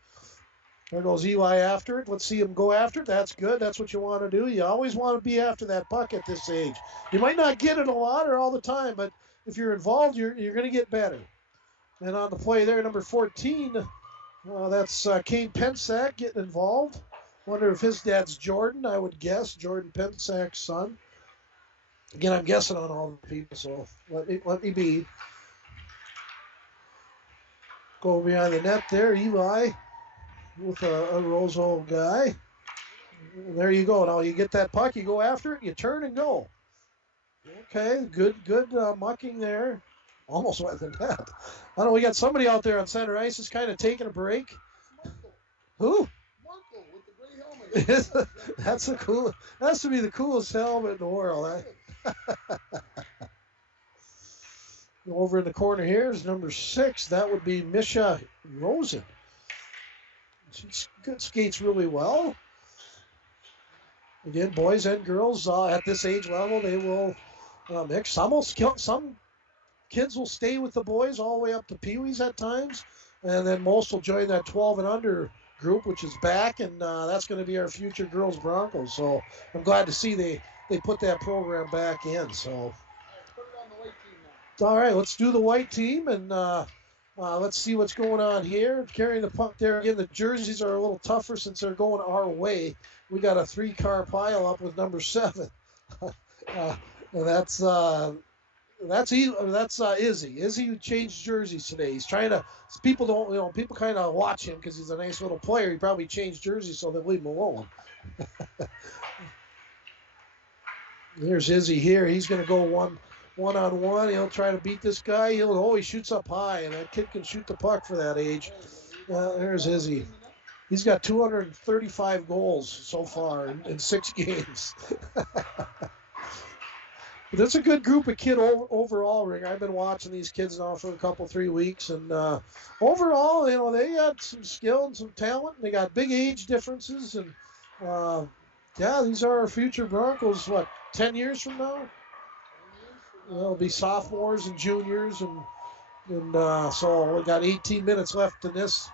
There goes Eli after it. Let's see him go after it. That's good. That's what you want to do. You always want to be after that puck at this age. You might not get it a lot or all the time, but if you're involved, you're going to get better. And on the play there, number 14, that's Kane Pensack getting involved. Wonder if his dad's Jordan, I would guess. Jordan Pensack's son. Again, I'm guessing on all the people, so let me be. Go behind the net there, Eli, with a Roseau guy. And there you go. Now you get that puck, you go after it, you turn and go. Okay, good mucking there. Almost went in the net. I don't know, we got somebody out there on center ice that's kind of taking a break. Who? Marco with the gray helmet. That's the cool. That's to be the coolest helmet in the world. Over in the corner here is number 6. That would be Misha Rosen. She skates really well. Again, boys and girls at this age level, they will mix. Some kids will stay with the boys all the way up to peewees at times, and then most will join that 12 and under group, which is back, and that's going to be our future girls Broncos. So I'm glad to see they put that program back in. So, all right, let's do the white team, and let's see what's going on here. Carrying the puck there again. The jerseys are a little tougher since they're going our way. We got a 3-car pile up with number 7. And that's Izzy. Izzy changed jerseys today. He's trying to. People kind of watch him because he's a nice little player. He probably changed jerseys so they leave him alone. There's Izzy here. He's going to go one-on-one. He'll try to beat this guy. He shoots up high, and that kid can shoot the puck for that age. There's Izzy. He's got 235 goals so far in 6 games. But that's a good group of kid overall, Rick. I've been watching these kids now for a couple, 3 weeks, and overall, they got some skill and some talent. And they got big age differences, and these are our future Broncos. 10 years from now? They'll be sophomores and juniors, and so we got 18 minutes left in these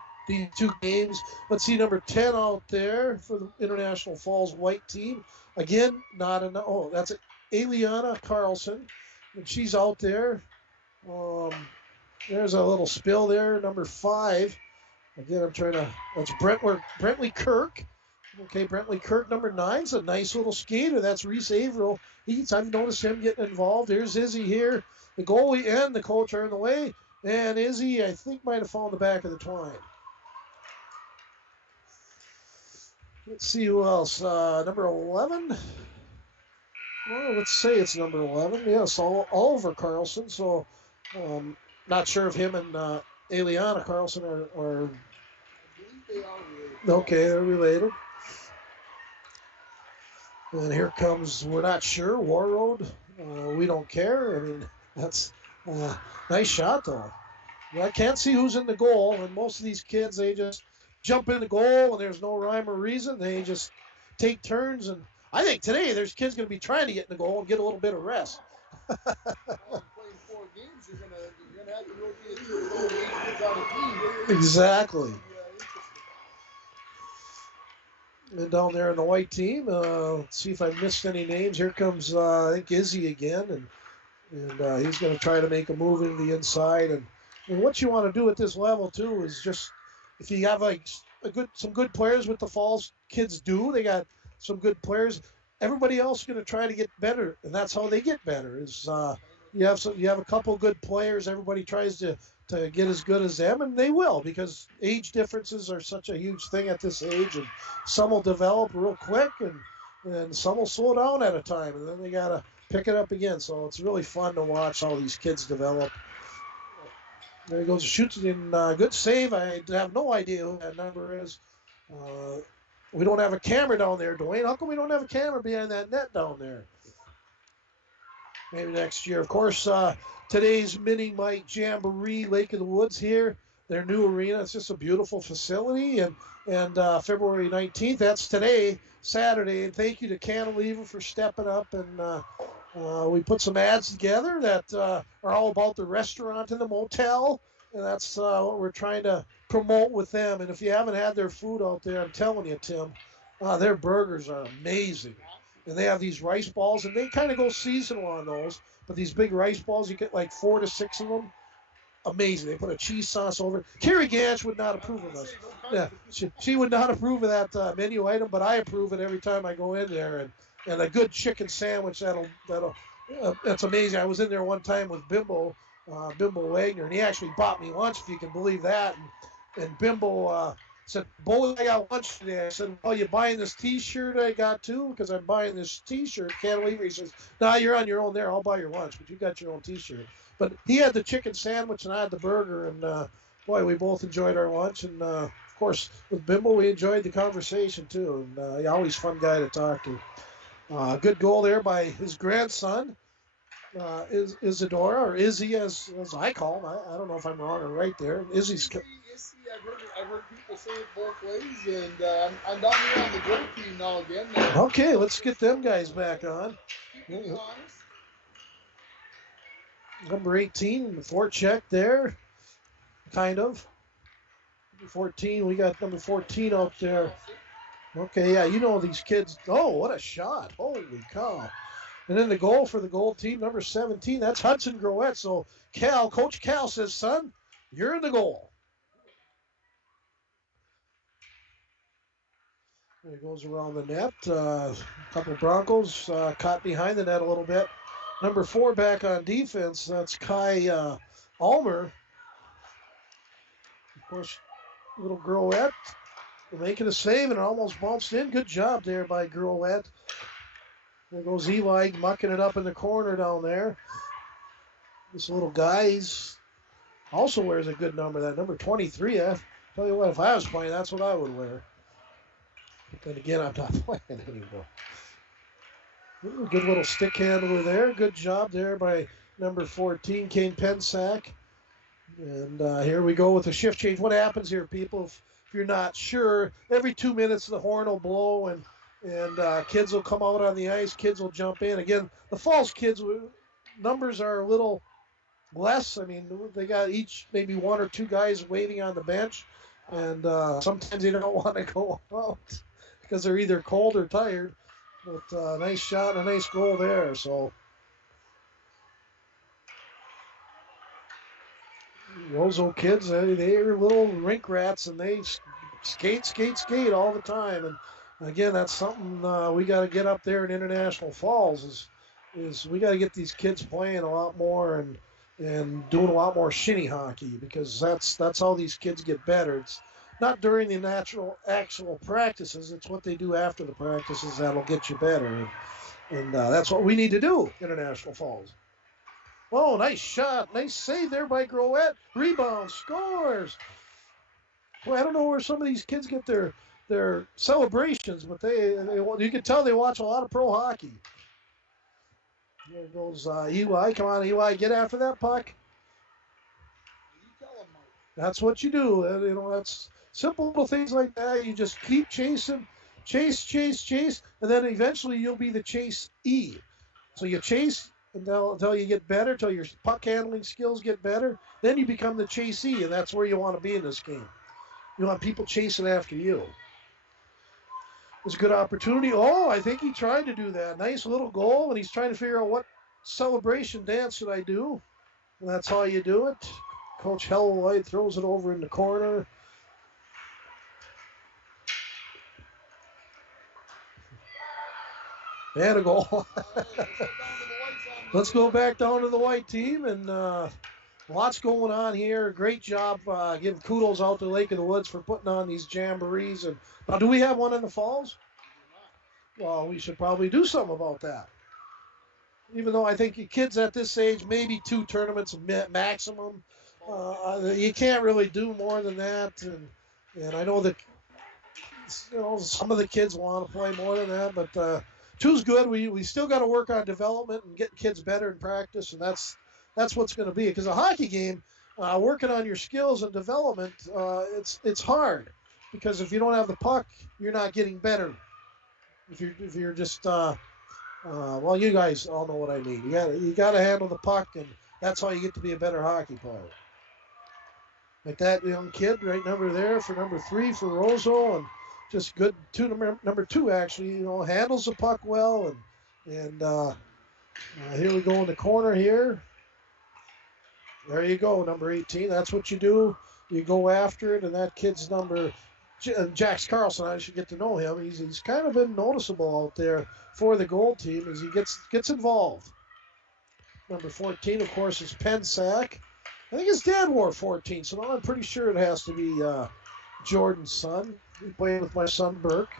2 games. Let's see number 10 out there for the International Falls white team. Again, not enough. Oh, that's it. Eliana Carlson, and she's out there. There's a little spill there, number 5. Again, that's Brentley Kirk. Okay, Brentley Kirk, number 9, is a nice little skater. That's Reese Averill. I've noticed him getting involved. Here's Izzy here. The goalie and the coach are in the way, and Izzy, I think, might have fallen the back of the twine. Let's see who else. Number 11. Well, let's say it's number 11. Yes, Oliver Carlson. So, not sure if him and Eliana Carlson are. I believe they are related. Okay, they're related. And here comes, we're not sure, Warroad. We don't care. I mean, that's nice shot, though. I can't see who's in the goal, and most of these kids, they just jump in the goal, and there's no rhyme or reason. They just take turns, and I think today there's kids going to be trying to get in the goal and get a little bit of rest. Playing 4 games, you're gonna have to rotate 8 kids on a team. Exactly. And down there in the white team, let's see if I missed any names. Here comes I think Izzy again, and he's going to try to make a move into the inside. And what you want to do at this level too is just, if you have some good players with the Falls kids do, they got some good players. Everybody else is going to try to get better, and that's how they get better. Is you have a couple good players. Everybody tries to get as good as them, and they will, because age differences are such a huge thing at this age, and some will develop real quick, and some will slow down at a time, and then they got to pick it up again. So it's really fun to watch how these kids develop. There he goes, shoots in, good save. I have no idea who that number is. We don't have a camera down there, Dwayne. How come we don't have a camera behind that net down there? Maybe next year. Of course, today's Mini Mite Jamboree, Lake of the Woods here, their new arena. It's just a beautiful facility. And February 19th, that's today, Saturday. And thank you to Cantilever for stepping up. And we put some ads together that are all about the restaurant and the motel. And that's what we're trying to promote with them. And if you haven't had their food out there, I'm telling you, Tim, their burgers are amazing. And they have these rice balls, and they kind of go seasonal on those. But these big rice balls, you get like 4 to 6 of them. Amazing. They put a cheese sauce over it. Carrie Ganch would not approve of this. Yeah, she would not approve of that menu item, but I approve it every time I go in there. And a good chicken sandwich, that's amazing. I was in there one time with Bimbo Wagner, and he actually bought me lunch, if you can believe that. And Bimbo said, "Boy, I got lunch today." I said, "Oh, you buying this T-shirt I got too? Because I'm buying this T-shirt." Cantilever, he says, "Nah, you're on your own there. I'll buy your lunch, but you got your own T-shirt." But he had the chicken sandwich and I had the burger, and boy, we both enjoyed our lunch. And of course, with Bimbo, we enjoyed the conversation too. And always fun guy to talk to. Good goal there by his grandson, Isadora, or Izzy, as I call him. I don't know if I'm wrong or right there. Izzy's. I've heard people say it both ways, and I'm down here on the goal team now again. Okay, let's get them guys back on. Number 18, the forecheck there, kind of. 14, we got number 14 out there. Okay, yeah, you know these kids. Oh, what a shot. Holy cow. And then the goal for the gold team, number 17, that's Hudson Groet. So Coach Cal says, son, you're in the goal. There he goes around the net. A couple of Broncos caught behind the net a little bit. Number 4 back on defense, that's Kai Almer. Of course, little Groet making a save and it almost bounced in. Good job there by Groet. There goes Eli mucking it up in the corner down there. This little guy, he's also wears a good number, that number 23. I tell you what, if I was playing, that's what I would wear. But then again, I'm not playing anymore. Ooh, good little stick handler there. Good job there by number 14, Kane Pensack. And here we go with the shift change. What happens here, people, if you're not sure, every 2 minutes the horn will blow and kids will come out on the ice, kids will jump in. Again, the Falls kids, numbers are a little less. I mean, they got each maybe 1 or 2 guys waiting on the bench, and sometimes they don't want to go out because they're either cold or tired. But nice shot and a nice goal there. So Roseau kids, they're little rink rats, and they skate all the time. And again, that's something we got to get up there in International Falls is we got to get these kids playing a lot more and doing a lot more shinny hockey, because that's how these kids get better. It's not during the actual practices. It's what they do after the practices that'll get you better. And that's what we need to do, International Falls. Oh, nice shot. Nice save there by Groet. Rebound, scores. Well, I don't know where some of these kids get their celebrations, but you can tell they watch a lot of pro hockey. There goes Eli. Come on, Eli, get after that puck. That's what you do. That's simple little things like that. You just keep chasing, chase, and then eventually you'll be the chase E. So you chase until you get better, until your puck handling skills get better. Then you become the chasee, and that's where you want to be in this game. You want people chasing after you. It's a good opportunity. Oh, I think he tried to do that. Nice little goal, and he's trying to figure out what celebration dance should I do. And that's how you do it. Coach Hellwhite throws it over in the corner. And a goal. Let's go back down to the white team, and lots going on here. Great job. Give kudos out to Lake of the Woods for putting on these jamborees. And now, do we have one in the Falls? Well, we should probably do something about that. Even though I think kids at this age, maybe 2 tournaments maximum. You can't really do more than that. And I know that some of the kids want to play more than that, but 2's good. We still got to work on development and get kids better in practice, and that's what's going to be. Because a hockey game, working on your skills and development, it's hard, because if you don't have the puck, you're not getting better. If you're just well, you guys all know what I mean. You got to handle the puck, and that's how you get to be a better hockey player. Like that young kid right number there for number 3 for Roseau, and just good number 2 actually, handles the puck well, and here we go in the corner here. There you go, number 18. That's what you do. You go after it, and that kid's number Jax Carlson. I should get to know him. He's kind of been noticeable out there for the gold team as he gets involved. Number 14, of course, is Pensack. I think his dad wore 14, so now I'm pretty sure it has to be Jordan's son. He played with my son, Burke.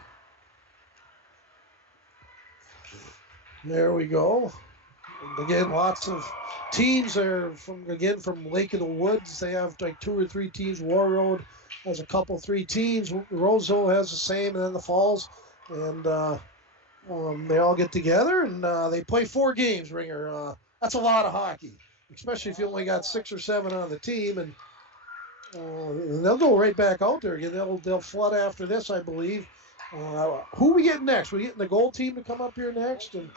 There we go. And again, lots of teams are from Lake of the Woods. They have like 2 or 3 teams. War Road has a couple, 3 teams. Roseau has the same, and then the Falls. And they all get together, and they play 4 games, Ringer. That's a lot of hockey, especially if you only got 6 or 7 on the team. And they'll go right back out there again. They'll flood after this, I believe. Who we get next? We getting the gold team to come up here next, and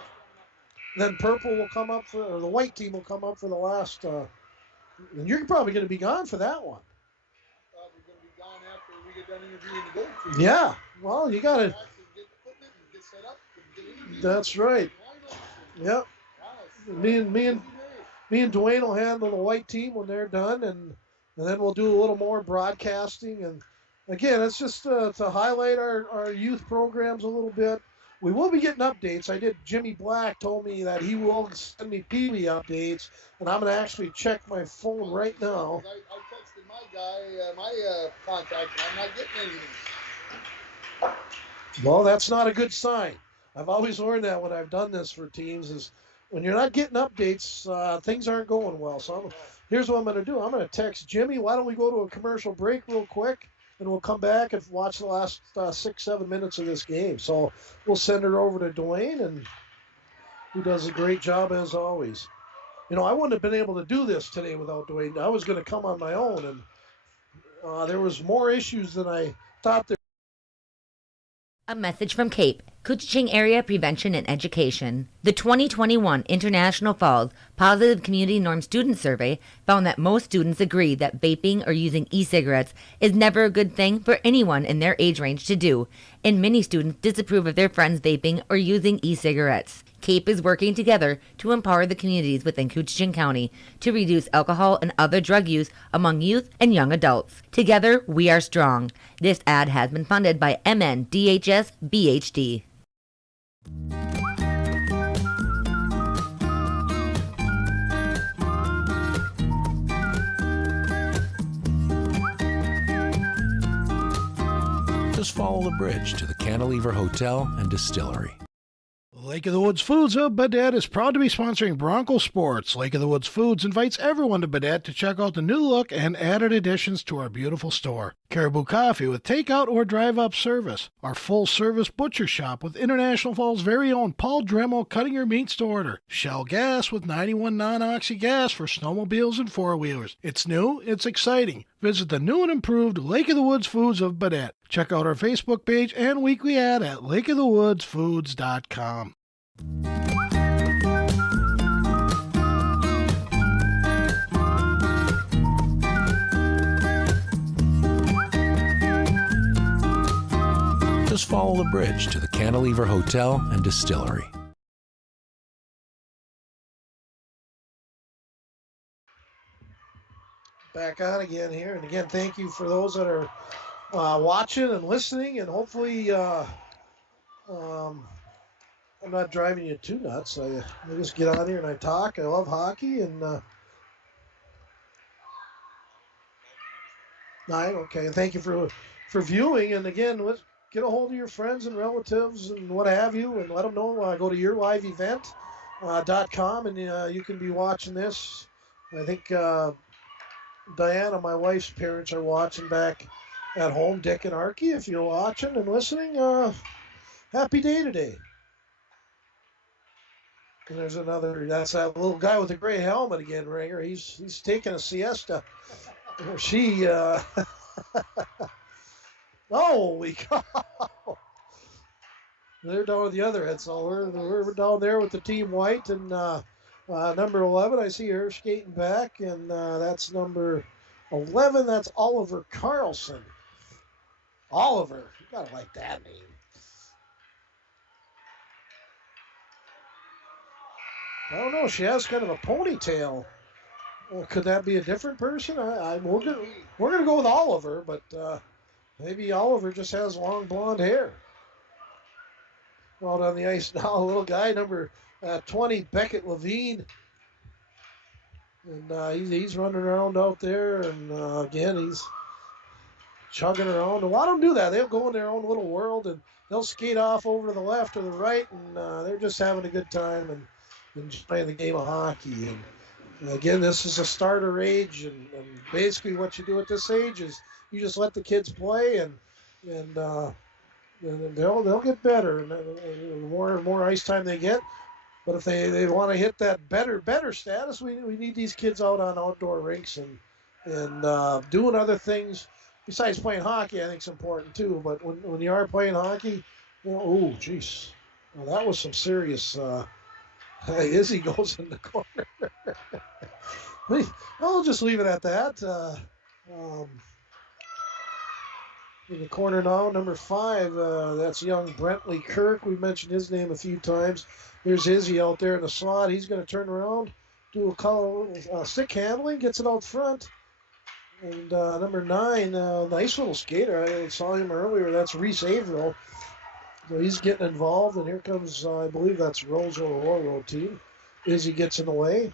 then purple will come up or the white team will come up for the last. And you're probably going to be gone for that one. We're going to be gone Yeah, well, you got to. That's right. Yep. Me and Dwayne will handle the white team when they're done, and then we'll do a little more broadcasting. And again, it's just to highlight our youth programs a little bit. We will be getting updates. Jimmy Black told me that he will send me Pee Wee updates, and I'm going to actually check my phone right now. I texted my guy, my contact, and I'm not getting anything. Well, that's not a good sign. I've always learned that when I've done this for teams is when you're not getting updates, things aren't going well. So here's what I'm going to do. I'm going to text Jimmy. Why don't we go to a commercial break real quick, and we'll come back and watch the last 6-7 minutes of this game. So we'll send her over to Dwayne, and who does a great job as always. You know, I wouldn't have been able to do this today without Dwayne. I was going to come on my own, and there was more issues than I thought there. A message from CAPE, Couchiching Area Prevention and Education. The 2021 International Falls Positive Community Norm Student Survey found that most students agree that vaping or using e-cigarettes is never a good thing for anyone in their age range to do, and many students disapprove of their friends vaping or using e-cigarettes. CAPE is working together to empower the communities within Couchiching County to reduce alcohol and other drug use among youth and young adults. Together, we are strong. This ad has been funded by MNDHS BHD. Just follow the bridge to the Cantilever Hotel and Distillery. Lake of the Woods Foods of Baudette is proud to be sponsoring Bronco Sports. Lake of the Woods Foods invites everyone to Baudette to check out the new look and added additions to our beautiful store. Caribou Coffee with takeout or drive-up service. Our full-service butcher shop with International Falls' very own Paul Dremel cutting your meats to order. Shell Gas with 91 non-oxy gas for snowmobiles and four-wheelers. It's new, it's exciting. Visit the new and improved Lake of the Woods Foods of Baudette. Check out our Facebook page and weekly ad at lakeofthewoodsfoods.com. Just follow the bridge to the Cantilever Hotel and Distillery. Back on again here, and again, thank you for those that are watching and listening, and hopefully I'm not driving you too nuts. I just get on here and I talk. I love hockey, and okay. Thank you for viewing, and again, let's get a hold of your friends and relatives and what have you, and let them know. Go to yourliveevent.com, and you can be watching this. I think Diana, my wife's parents, are watching back at home. Dick and Arky, if you're watching and listening, happy day today. And there's another. That's that little guy with the gray helmet again, Ringer. He's taking a siesta. She. Holy cow! They're down at the other end, so we're down there with the team white, and number 11. I see her skating back, and that's number 11. That's Oliver Carlson. Oliver, you gotta like that name. I don't know. She has kind of a ponytail. Well, could that be a different person? We're gonna go with Oliver, but maybe Oliver just has long blonde hair. Out on the ice now, a little guy, number 20, Beckett Levine, and he's running around out there, and again he's chugging around. And why don't do that? They'll go in their own little world, and they'll skate off over to the left or the right, and they're just having a good time and enjoying the game of hockey. And again, this is a starter age, and basically what you do at this age is you just let the kids play, and they'll get better, and the more ice time they get. But if they want to hit that better status, we need these kids out on outdoor rinks and doing other things besides playing hockey. I think it's important too. But when you are playing hockey, oh jeez, well, that was some serious. Izzy goes in the corner. I'll just leave it at that. In the corner now, number 5, that's young Brentley Kirk. We mentioned his name a few times. Here's Izzy out there in the slot. He's going to turn around, do a color stick handling, gets it out front. And number 9, nice little skater. I saw him earlier. That's Reese Averill. So he's getting involved, and here comes, I believe that's Rosen or Roro team. Izzy gets in the way.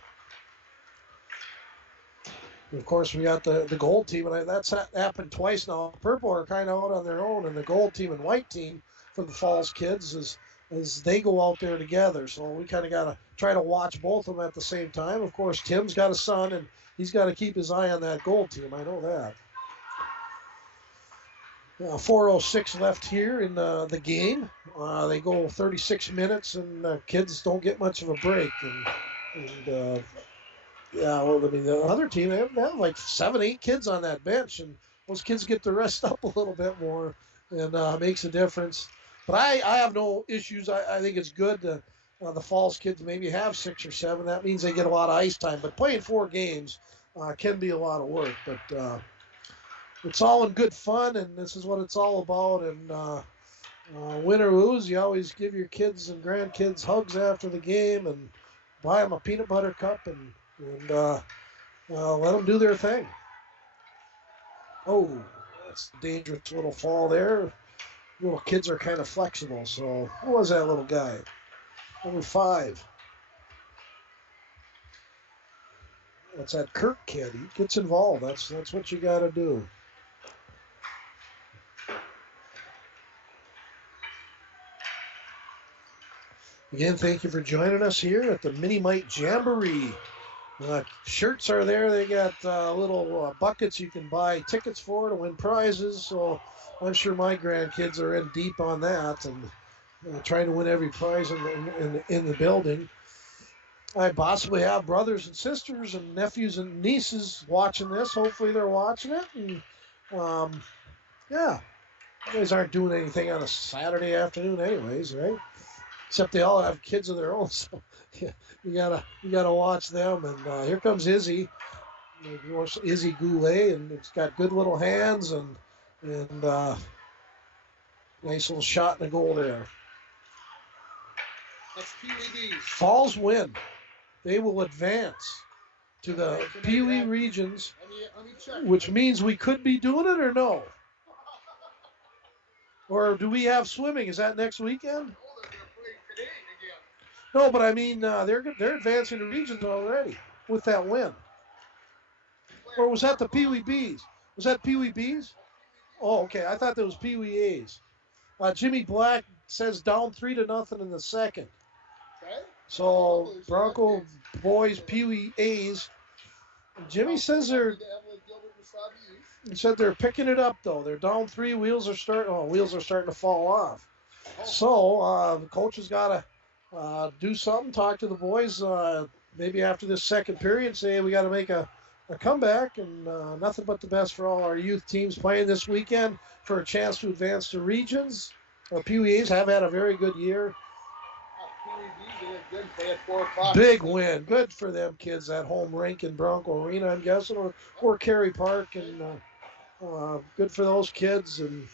And of course, we got the gold team, and that's happened twice now. Purple are kind of out on their own, and the gold team and white team for the Falls kids as they go out there together. So we kind of got to try to watch both of them at the same time. Of course, Tim's got a son, and he's got to keep his eye on that gold team. I know that. 4:06 left here in the game. They go 36 minutes, and kids don't get much of a break. And yeah, well, I mean, the other team, they have like 7, 8 kids on that bench, and those kids get to rest up a little bit more, and makes a difference. But I have no issues. I think it's good the Falls kids maybe have 6 or 7. That means they get a lot of ice time. But playing 4 games can be a lot of work. But it's all in good fun, and this is what it's all about. And win or lose, you always give your kids and grandkids hugs after the game and buy them a peanut butter cup and let them do their thing. Oh, that's a dangerous little fall there. Little kids are kind of flexible, so who was that little guy? Number 5. That's that Kirk kid. He gets involved. That's what you got to do. Again, thank you for joining us here at the Mini Mite Jamboree. Shirts are there. They got little buckets you can buy tickets for to win prizes. So I'm sure my grandkids are in deep on that and trying to win every prize in the building. I possibly have brothers and sisters and nephews and nieces watching this. Hopefully they're watching it. And yeah, you guys aren't doing anything on a Saturday afternoon anyways, right? Except they all have kids of their own, so yeah, you gotta watch them. And here comes Izzy, Izzy Goulet, and it's got good little hands and nice little shot in the goal there. That's Pee-wee Bees. Falls win. They will advance to the Pee Wee regions, which means we could be doing it or no? Or do we have swimming? Is that next weekend? No, but I mean, they're advancing to regions already with that win. Or was that the Pee Wee Bees? Was that Pee Wee Bees? Oh, okay. I thought that was Pee Wee A's. Jimmy Black says down 3-0 in the second. Okay. So Bronco boys, Pee Wee A's. Jimmy says they're picking it up though. They're down 3. Wheels are starting to fall off. So the coach has got to do something, talk to the boys maybe after this second period, say we got to make a comeback, and nothing but the best for all our youth teams playing this weekend for a chance to advance to regions. Our Pee Wee A's have had a very good year. Big win. Good for them kids at home rink in Bronco Arena, I'm guessing, or Cary Park, and good for those kids. And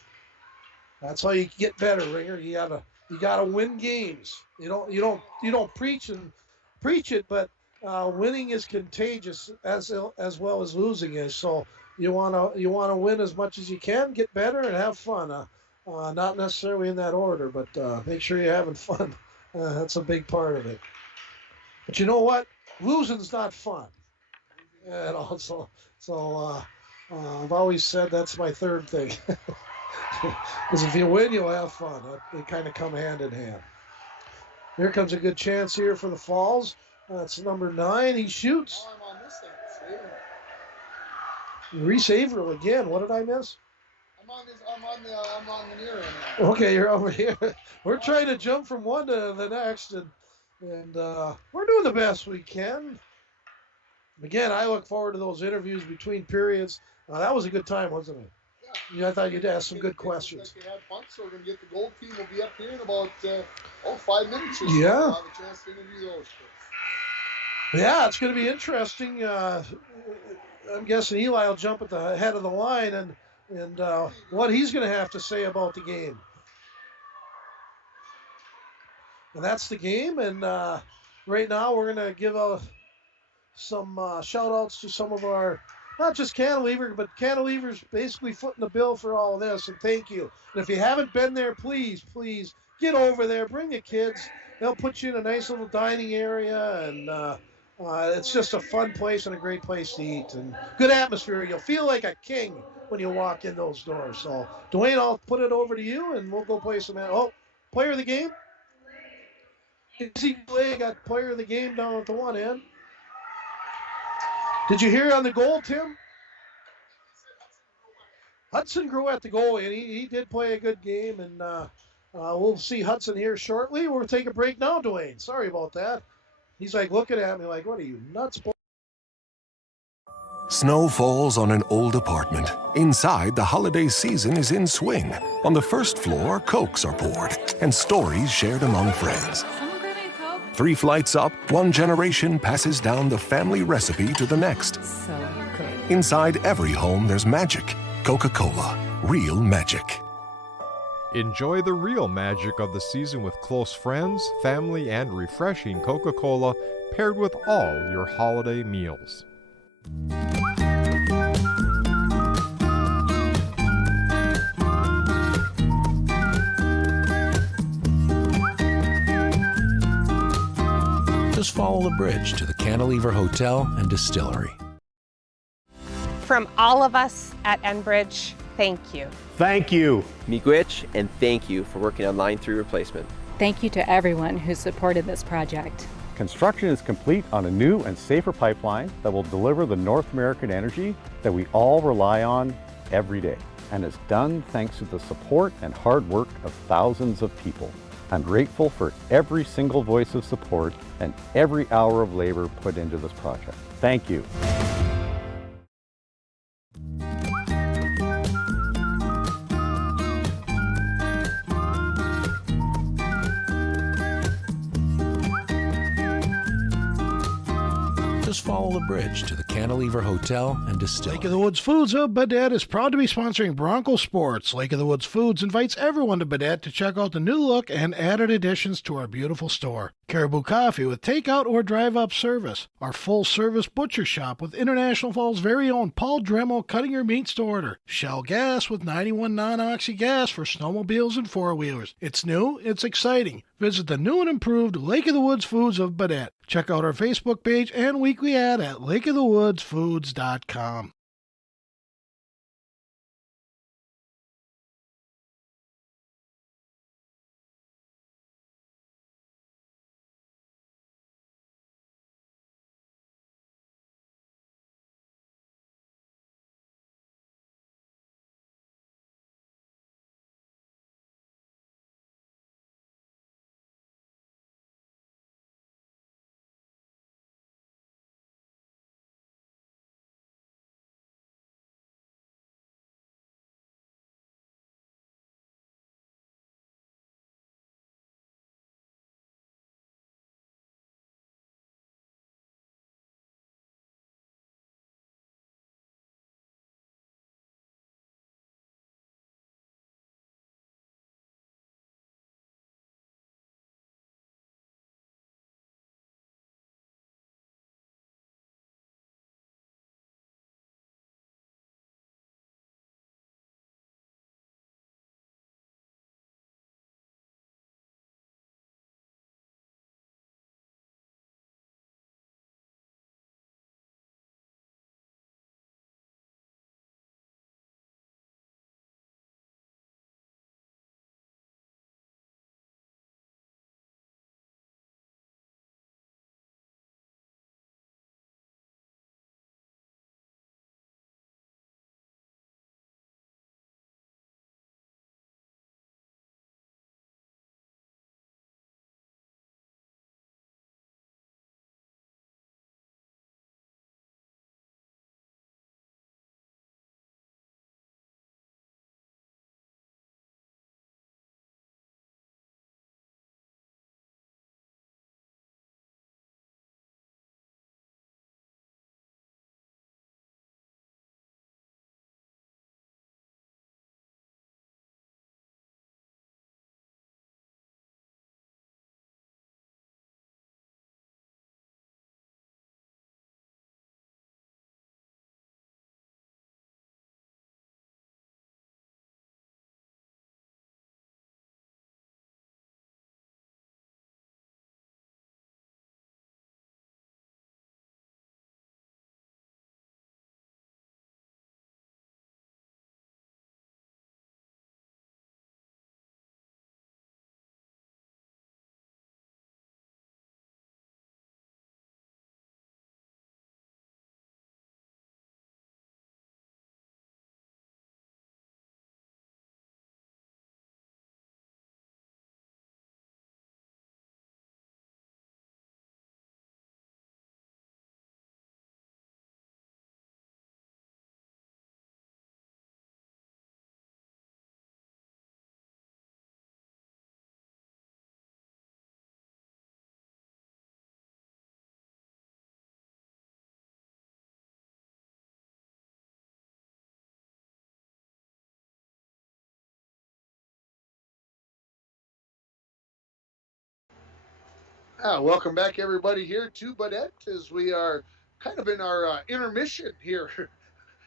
that's how you get better, Ringer. You gotta win games. You don't preach it, but winning is contagious as well as losing is. So you wanna win as much as you can, get better, and have fun. Not necessarily in that order, but make sure you're having fun. That's a big part of it. But you know what? Losing's not fun. And also, I've always said that's my third thing. Because if you win, you'll have fun. They kind of come hand in hand. Here comes a good chance here for the Falls. That's number 9. He shoots. Oh, I'm on this thing. Reese Averill again. What did I miss? I'm on the near end now. Okay, you're over here. We're trying to jump from one to the next, and we're doing the best we can. Again, I look forward to those interviews between periods. That was a good time, wasn't it? Yeah, I thought you'd ask some good questions. They had fun, so we're going to get the gold team. Will be up here in about 5 minutes or so. Yeah. We'll have a chance to interview those kids. Yeah, it's going to be interesting. I'm guessing Eli will jump at the head of the line, and and what he's going to have to say about the game. And that's the game. And right now we're going to give out some shout outs to some of our, not just Cantilever, but Cantilever's basically footing the bill for all of this. And thank you. And if you haven't been there, please get over there. Bring the kids. They'll put you in a nice little dining area. And it's just a fun place and a great place to eat. And good atmosphere. You'll feel like a king when you walk in those doors. So, Dwayne, I'll put it over to you and we'll go play some. Player of the game? NCAA got player of the game down at the one end. Did you hear on the goal, Tim? Hudson grew at the goal, and he did play a good game, and we'll see Hudson here shortly. We'll take a break now, Dwayne. Sorry about that. He's like looking at me like, what are you, nuts? Snow falls on an old apartment. Inside, the holiday season is in swing. On the first floor, Cokes are poured and stories shared among friends. Someone grab me a Coke? 3 flights up, one generation passes down the family recipe to the next. So good. Inside every home, there's magic. Coca-Cola, real magic. Enjoy the real magic of the season with close friends, family, and refreshing Coca-Cola paired with all your holiday meals. Just follow the bridge to the Cantilever Hotel and Distillery. From all of us at Enbridge, thank you. Thank you. Miigwech, and thank you for working on Line 3 replacement. Thank you to everyone who supported this project. Construction is complete on a new and safer pipeline that will deliver the North American energy that we all rely on every day. And it's done thanks to the support and hard work of thousands of people. I'm grateful for every single voice of support and every hour of labor put into this project. Thank you. Just follow the bridge to the Cantilever Hotel and Distillery. Lake of the Woods Foods of Baudette is proud to be sponsoring Bronco Sports. Lake of the Woods Foods invites everyone to Baudette to check out the new look and added additions to our beautiful store. Caribou Coffee with takeout or drive-up service. Our full-service butcher shop with International Falls' very own Paul Dremel cutting your meats to order. Shell Gas with 91 non-oxy gas for snowmobiles and four-wheelers. It's new, it's exciting. Visit the new and improved Lake of the Woods Foods of Baudette. Check out our Facebook page and weekly ad at lakeofthewoodsfoods.com. Welcome back, everybody, here to Badette, as we are kind of in our intermission here.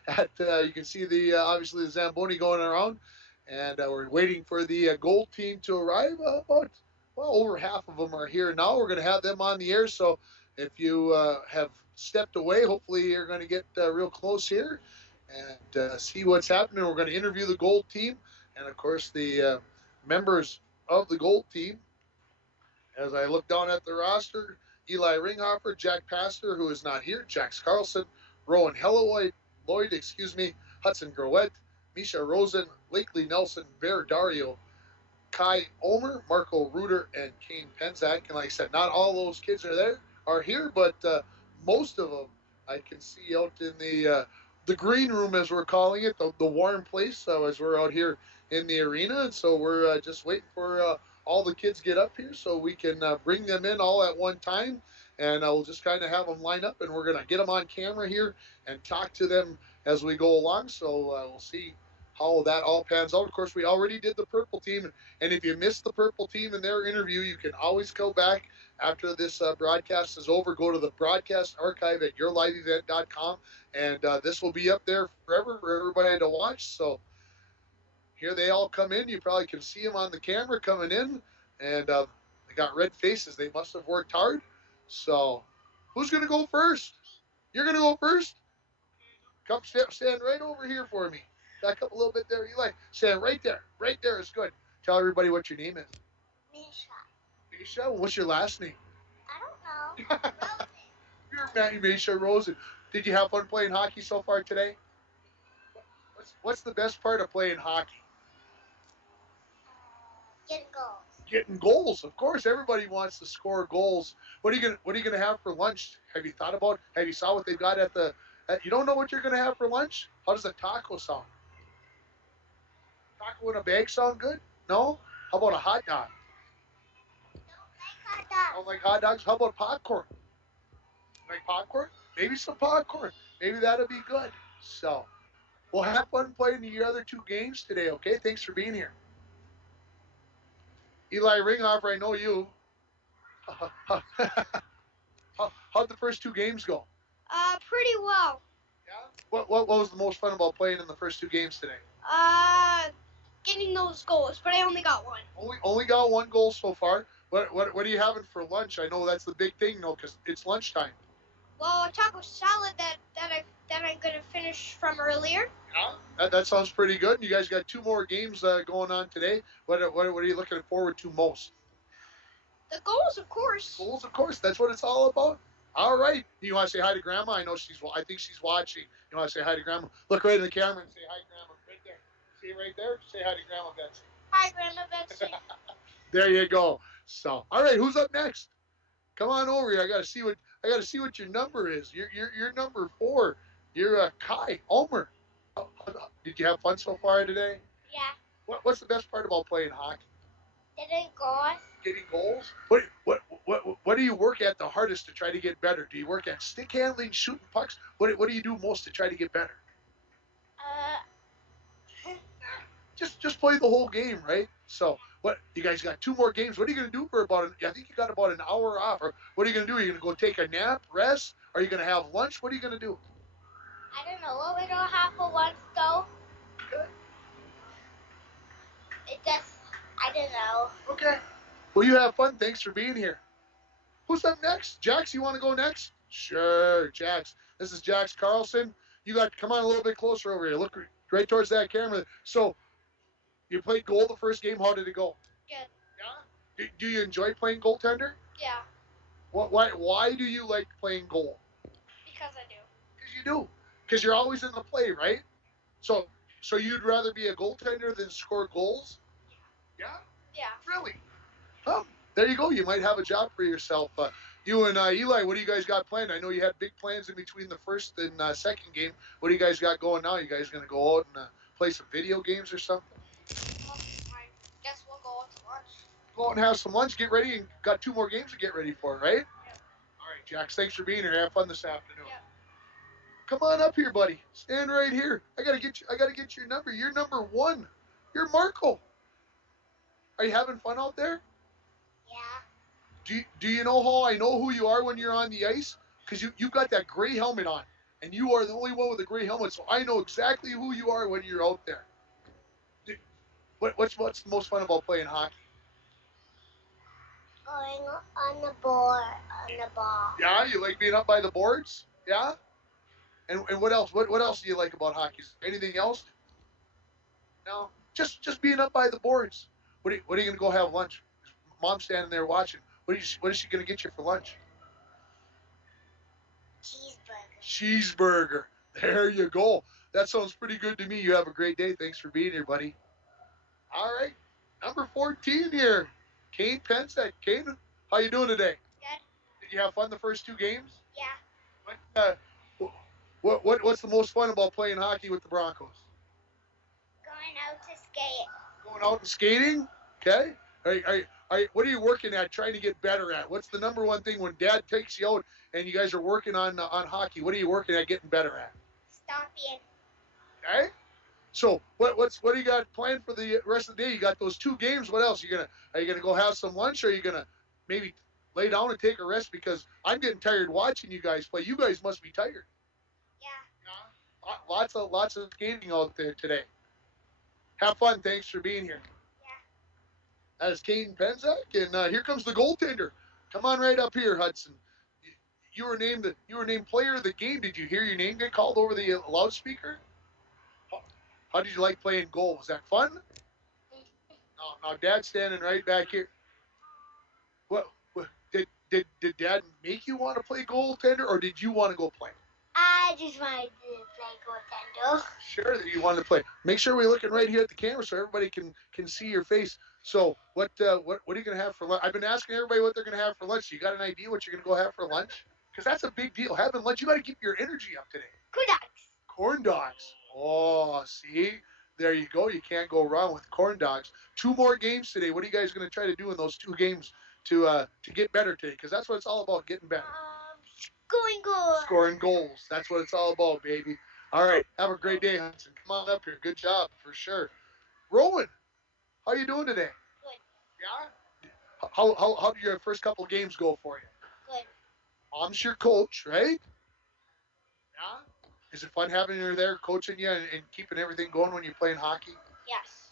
At you can see the obviously the Zamboni going around, and we're waiting for the gold team to arrive. About over half of them are here now. We're going to have them on the air. So if you have stepped away, hopefully you're going to get real close here and see what's happening. We're going to interview the gold team, and of course the members of the gold team. As I look down at the roster, Eli Ringhofer, Jack Pastor, who is not here, Jax Carlson, Rowan Lloyd, Hudson Growett, Misha Rosen, Lakely Nelson, Bear Dario, Kai Omer, Marco Ruder, and Kane Penzak. And like I said, not all those kids are here, but most of them I can see out in the green room, as we're calling it, the warm place, as we're out here in the arena. And so we're just waiting for all the kids get up here so we can bring them in all at one time, and we'll just kind of have them line up, and we're going to get them on camera here and talk to them as we go along. So we'll see how that all pans out. Of course, we already did the purple team, and if you missed the purple team in their interview, you can always go back after this broadcast is over. Go to the broadcast archive at yourliveevent.com, and this will be up there forever for everybody to watch. So here they all come in. You probably can see them on the camera coming in, and they got red faces. They must have worked hard. So who's going to go first? You're going to go first? Come stand right over here for me. Back up a little bit there, Eli. Stand right there. Right there is good. Tell everybody what your name is. Misha. Misha? What's your last name? I don't know. Rosen. You're Misha Rosen. Did you have fun playing hockey so far today? What's the best part of playing hockey? Getting goals. Getting goals, of course. Everybody wants to score goals. What are you gonna have for lunch? Have you thought about? Have you saw what they've got at the? You don't know what you're gonna have for lunch? How does a taco sound? Taco in a bag sound good? No. How about a hot dog? Don't like hot dogs. How about popcorn? Like popcorn? Maybe some popcorn. Maybe that'll be good. So, we'll have fun playing the other two games today. Okay. Thanks for being here. Eli Ringhofer, I know you. How'd the first two games go? Pretty well. Yeah? What was the most fun about playing in the first two games today? Getting those goals, but I only got one. Only got one goal so far. What are you having for lunch? I know that's the big thing, though, because it's lunchtime. Well, a taco salad that I'm gonna finish from earlier. Yeah, that sounds pretty good. You guys got two more games going on today. What are you looking forward to most? The goals, of course. Goals, of course. That's what it's all about. All right. You want to say hi to Grandma? I think she's watching. You want to say hi to Grandma? Look right in the camera and say hi, Grandma. Right there. See right there? Say hi to Grandma Betsy. Hi, Grandma Betsy. There you go. So, all right. Who's up next? Come on over here. I got to see what your number is. You're number 4. You're Kai Omer. Did you have fun so far today? Yeah. What's the best part about playing hockey? Getting goals. Getting goals? What do you work at the hardest to try to get better? Do you work at stick handling, shooting pucks? What do you do most to try to get better? Just play the whole game, right? So what? You guys got 2 more games. What are you gonna do for I think you got about an hour off. Or what are you gonna do? Are you gonna go take a nap, rest? Are you gonna have lunch? What are you gonna do? I don't know what we don't have for lunch though. Okay. I don't know. Okay. Well, you have fun. Thanks for being here. Who's up next? Jax, you want to go next? Sure, Jax. This is Jax Carlson. You got to come on a little bit closer over here. Look right towards that camera. So, you played goal the first game. How did it go? Good. Yeah. Do you enjoy playing goaltender? Yeah. Why do you like playing goal? Because I do. Because you do. Because you're always in the play, right? So you'd rather be a goaltender than score goals? Yeah? Yeah. Really? Oh, there you go. You might have a job for yourself. You and Eli, what do you guys got planned? I know you had big plans in between the first and second game. What do you guys got going now? You guys going to go out and play some video games or something? I guess we'll go out to lunch. Go out and have some lunch. Get ready, and got 2 more games to get ready for, right? Yep. All right, Jax, thanks for being here. Have fun this afternoon. Yep. Come on up here, buddy. Stand right here. I gotta get your number. You're number 1. You're Marco. Are you having fun out there? Yeah. Do you know how I know who you are when you're on the ice? Because you've got that gray helmet on, and you are the only one with a gray helmet, so I know exactly who you are when you're out there. What's the most fun about playing hockey? Going on the board, on the ball. Yeah, you like being up by the boards? Yeah? And what else? What else do you like about hockey? Anything else? No? Just being up by the boards. What are you going to go have lunch? Mom's standing there watching. What is she going to get you for lunch? Cheeseburger. There you go. That sounds pretty good to me. You have a great day. Thanks for being here, buddy. All right. Number 14 here. Kane Pence. Kane, how you doing today? Good. Did you have fun the first two games? Yeah. What's the most fun about playing hockey with the Broncos? Going out to skate. Going out and skating? Okay. What are you working at, trying to get better at? What's the number one thing when Dad takes you out and you guys are working on hockey? What are you working at getting better at? Stomping. Okay. So what do you got planned for the rest of the day? You got those two games. What else? Are you gonna go have some lunch, or are you gonna maybe lay down and take a rest? Because I'm getting tired watching you guys play. You guys must be tired. Yeah. Lots of skating out there today. Have fun. Thanks for being here. Yeah. That is Caden Penzak, and here comes the goaltender. Come on right up here, Hudson. You were named player of the game. Did you hear your name get called over the loudspeaker? How did you like playing goal? Was that fun? No, Dad's standing right back here. What did Dad make you want to play goaltender, or did you want to go play? I just wanted to play goaltender. Sure, that you wanted to play. Make sure we're looking right here at the camera so everybody can see your face. So what are you gonna have for lunch? I've been asking everybody what they're gonna have for lunch. You got an idea what you're gonna go have for lunch? Because that's a big deal. Having lunch, you got to keep your energy up today. Corn dogs. Corn dogs. Oh, see, there you go. You can't go wrong with corn dogs. 2 more games today. What are you guys gonna try to do in those 2 games to get better today? Because that's what it's all about, getting better. Scoring goals. Scoring goals. That's what it's all about, baby. All right. Have a great day, Hudson. Come on up here. Good job, for sure. Rowan, how you doing today? Good. Yeah? How did your first couple games go for you? Good. Mom's your coach, right? Yeah? Is it fun having her there coaching you and keeping everything going when you're playing hockey? Yes.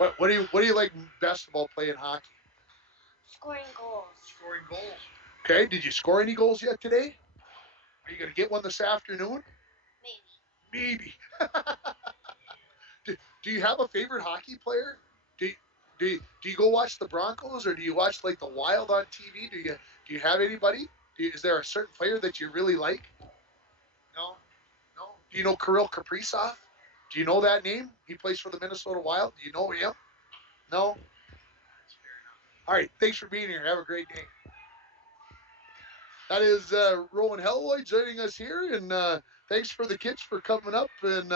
Yeah? What do you like best about playing hockey? Scoring goals. Scoring goals. Okay, did you score any goals yet today? Are you going to get one this afternoon? Maybe. Do you have a favorite hockey player? Do you go watch the Broncos, or do you watch like the Wild on TV? Do you have anybody? Is there a certain player that you really like? No. Do you know Kirill Kaprizov? Do you know that name? He plays for the Minnesota Wild. Do you know him? No. That's fair enough. All right. Thanks for being here. Have a great day. That is Rowan Helloy joining us here, and thanks for the kids for coming up and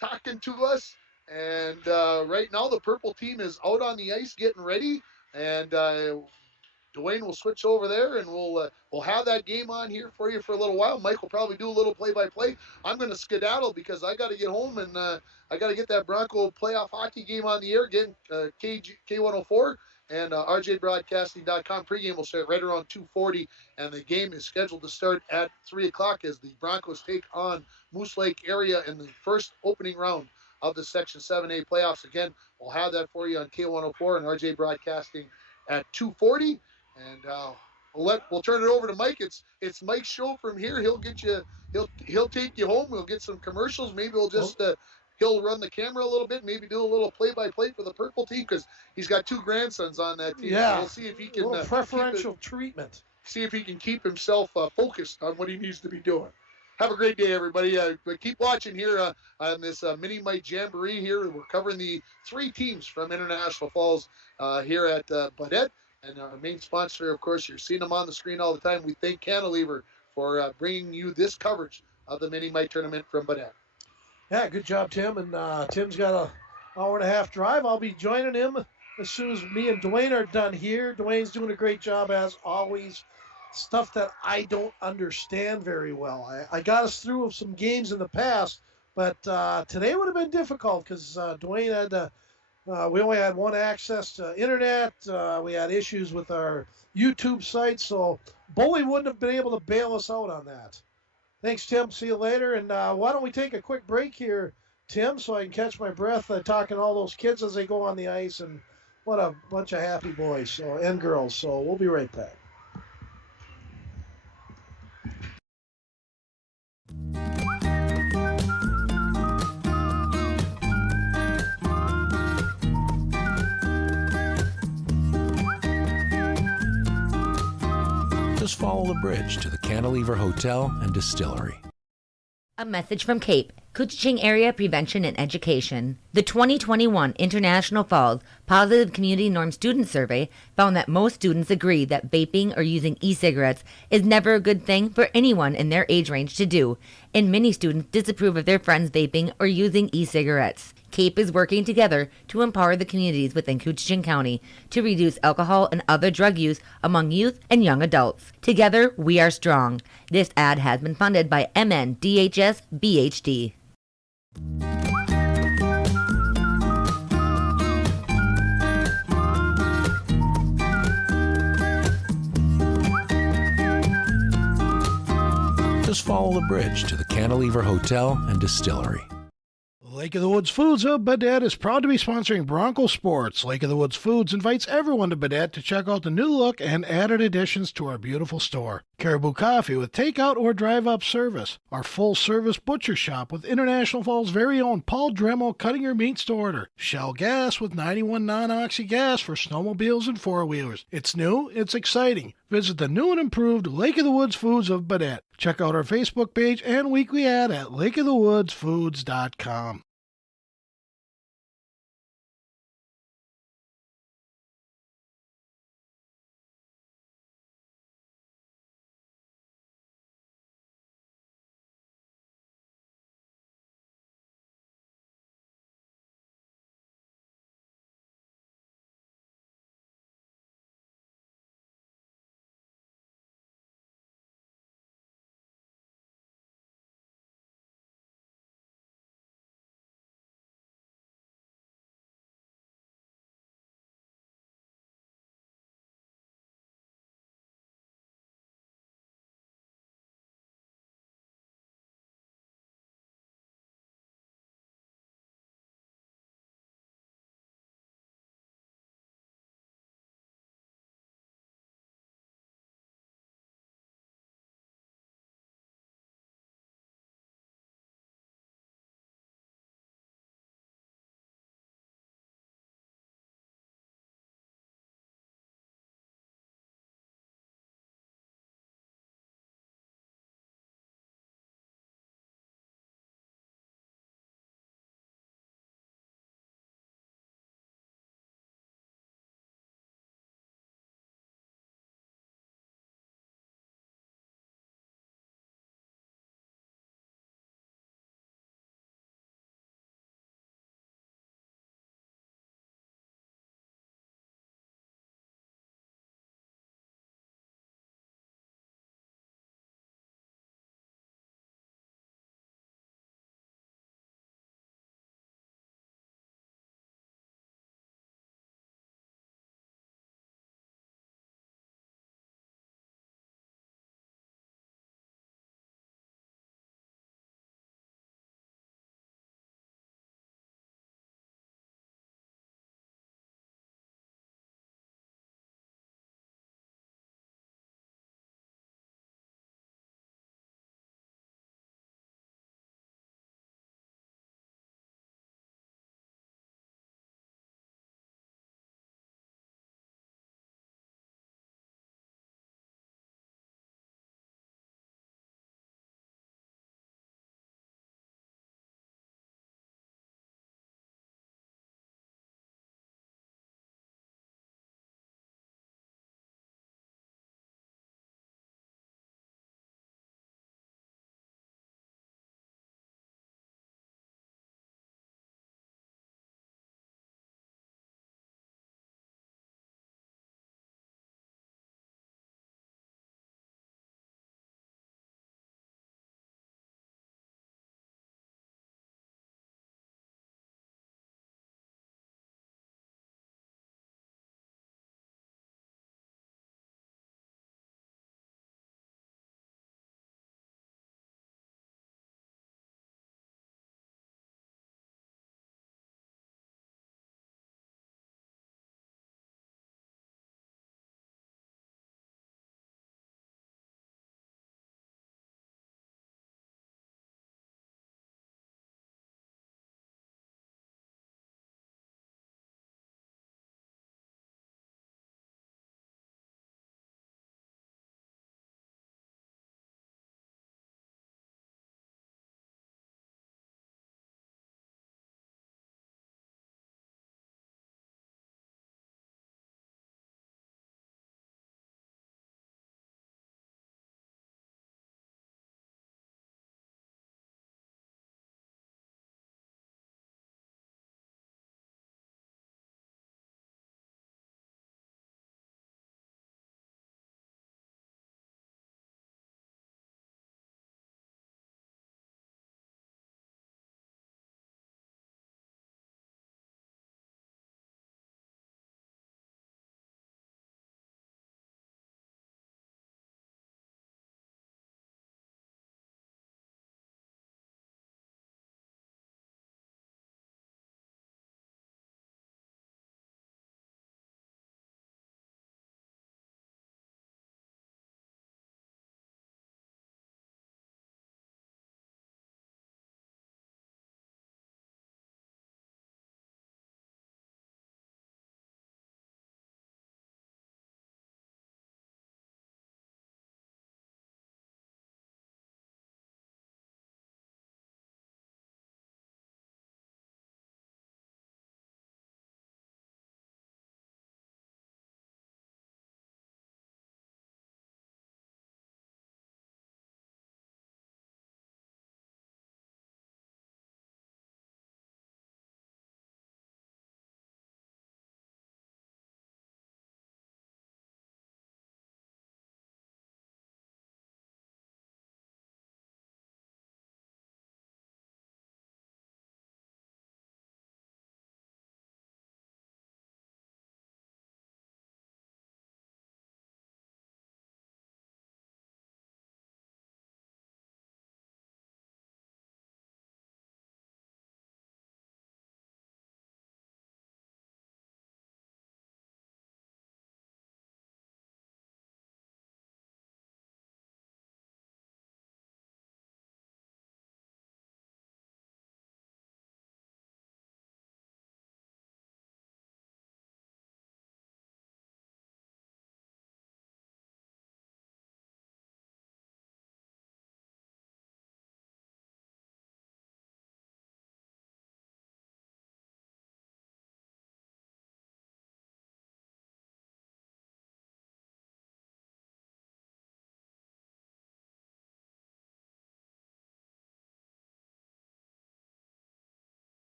talking to us. And right now the purple team is out on the ice getting ready, and Dwayne will switch over there, and we'll have that game on here for you for a little while. Mike will probably do a little play-by-play. I'm going to skedaddle because I got to get home, and I got to get that Bronco playoff hockey game on the air again. K104 and rjbroadcasting.com. Pregame will start right around 2:40, and the game is scheduled to start at 3 o'clock as the Broncos take on Moose Lake area in the first opening round of the Section 7A playoffs. Again, we'll have that for you on K104 and RJ Broadcasting at 2:40. And we'll turn it over to Mike. It's Mike's show from here. He'll get you. He'll take you home. We'll get some commercials. Maybe we'll just he'll run the camera a little bit. Maybe do a little play-by-play for the purple team because he's got 2 grandsons on that team. Yeah, so we'll see if he can preferential treatment. See if he can keep himself focused on what he needs to be doing. Have a great day, everybody. But keep watching here on this Mini Mite Jamboree here. We're covering the 3 teams from International Falls here at Baudette. And our main sponsor, of course, you're seeing them on the screen all the time. We thank Cantilever for bringing you this coverage of the Mini Mite tournament from Baudette. Yeah, good job, Tim. And Tim's got an hour-and-a-half drive. I'll be joining him as soon as me and Dwayne are done here. Dwayne's doing a great job, as always. Stuff that I don't understand very well. I got us through some games in the past, but today would have been difficult because Dwayne had to We only had one access to internet. We had issues with our YouTube site, so Bully wouldn't have been able to bail us out on that. Thanks, Tim. See you later. And why don't we take a quick break here, Tim, so I can catch my breath talking to all those kids as they go on the ice. And what a bunch of happy boys and girls. So we'll be right back. Just follow the bridge to the Cantilever Hotel and Distillery. A message from CAPE, Couchiching Area Prevention and Education. The 2021 International Falls Positive Community Norm Student Survey found that most students agree that vaping or using e-cigarettes is never a good thing for anyone in their age range to do, and many students disapprove of their friends vaping or using e-cigarettes. CAPE is working together to empower the communities within Couchiching County to reduce alcohol and other drug use among youth and young adults. Together, we are strong. This ad has been funded by MNDHS BHD. Just follow the bridge to the Cantilever Hotel and Distillery. Lake of the Woods Foods of Baudette is proud to be sponsoring Bronco Sports. Lake of the Woods Foods invites everyone to Baudette to check out the new look and added additions to our beautiful store. Caribou Coffee with takeout or drive-up service. Our full-service butcher shop with International Falls' very own Paul Dremel cutting your meats to order. Shell Gas with 91 non-oxy gas for snowmobiles and four-wheelers. It's new, it's exciting. Visit the new and improved Lake of the Woods Foods of Baudette. Check out our Facebook page and weekly ad at lakeofthewoodsfoods.com.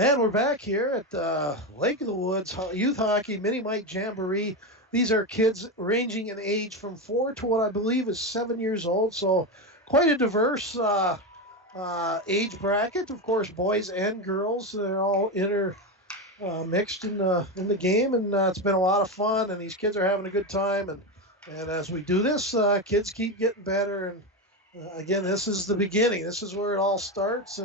And we're back here at Lake of the Woods Youth Hockey Mini Mite Jamboree. These are kids ranging in age from 4 to what I believe is 7 years old. So quite a diverse age bracket. Of course, boys and girls. They're all mixed in the game, and it's been a lot of fun. And these kids are having a good time. And as we do this, kids keep getting better. And again, this is the beginning. This is where it all starts.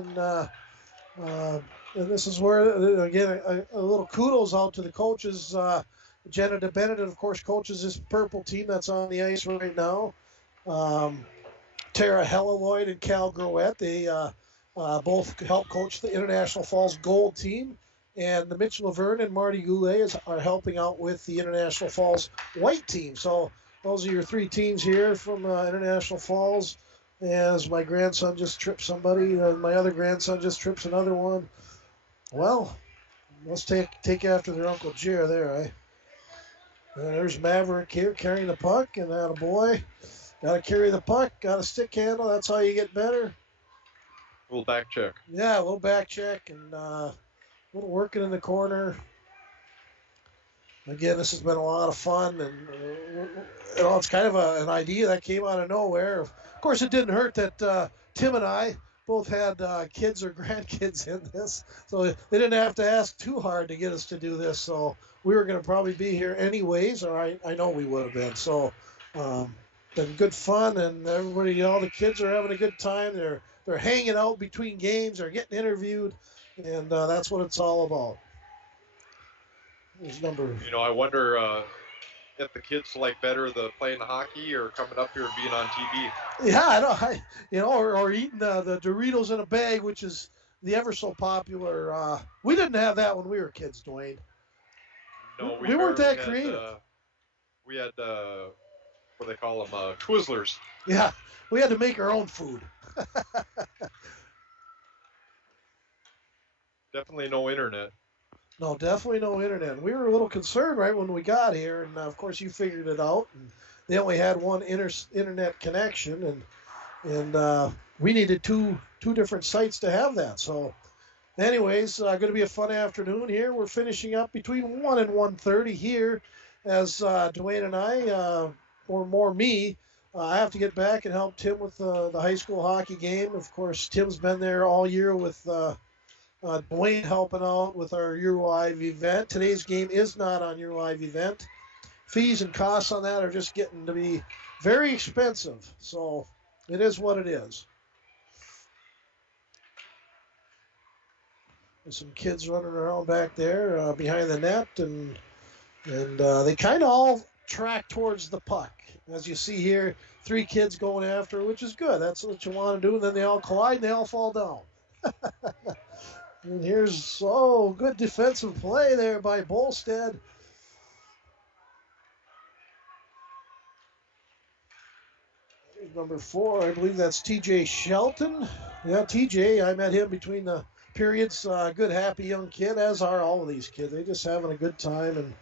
And this is where, again, a little kudos out to the coaches. Jenna DeBennett, of course, coaches this purple team that's on the ice right now. Tara Helleloyd and Cal Groet, they both help coach the International Falls Gold team. And the Mitch Laverne and Marty Goulet are helping out with the International Falls White team. So those are your three teams here from International Falls. As my grandson just tripped somebody, my other grandson just trips another one. Well, let's take after their Uncle Jer there, eh? And there's Maverick here carrying the puck, and that a boy. Got to carry the puck, got a stick handle. That's how you get better. A little back check. Yeah, a little back check, and a little working in the corner. Again, this has been a lot of fun, and it's kind of an idea that came out of nowhere. Of course, it didn't hurt that Tim and I both had kids or grandkids in this, so they didn't have to ask too hard to get us to do this. So we were going to probably be here anyways, or I know we would have been. So been good fun, and everybody, all the kids are having a good time. They're hanging out between games, they're getting interviewed, and that's what it's all about. I wonder if the kids like better the playing the hockey or coming up here and being on TV. Yeah, I know. Or eating the Doritos in a bag, which is the ever so popular. We didn't have that when we were kids, Dwayne. No, we weren't that creative. We had what do they call them? Twizzlers. Yeah, we had to make our own food. Definitely no internet. No, definitely no internet. We were a little concerned right when we got here, and of course you figured it out. And they only had one internet connection, and we needed two different sites to have that. So, anyways, going to be a fun afternoon here. We're finishing up between 1 and 1:30 here, as Dwayne and I, or more me, I have to get back and help Tim with the high school hockey game. Of course, Tim's been there all year with Dwayne helping out with our Your Live event. Today's game is not on Your Live event. Fees and costs on that are just getting to be very expensive. So it is what it is. There's some kids running around back there behind the net, and they kind of all track towards the puck. As you see here, 3 kids going after, which is good. That's what you want to do. And then they all collide and they all fall down. And here's, good defensive play there by Bolstead. Here's number 4, I believe that's TJ Shelton. Yeah, TJ, I met him between the periods. Good, happy young kid, as are all of these kids. They're just having a good time and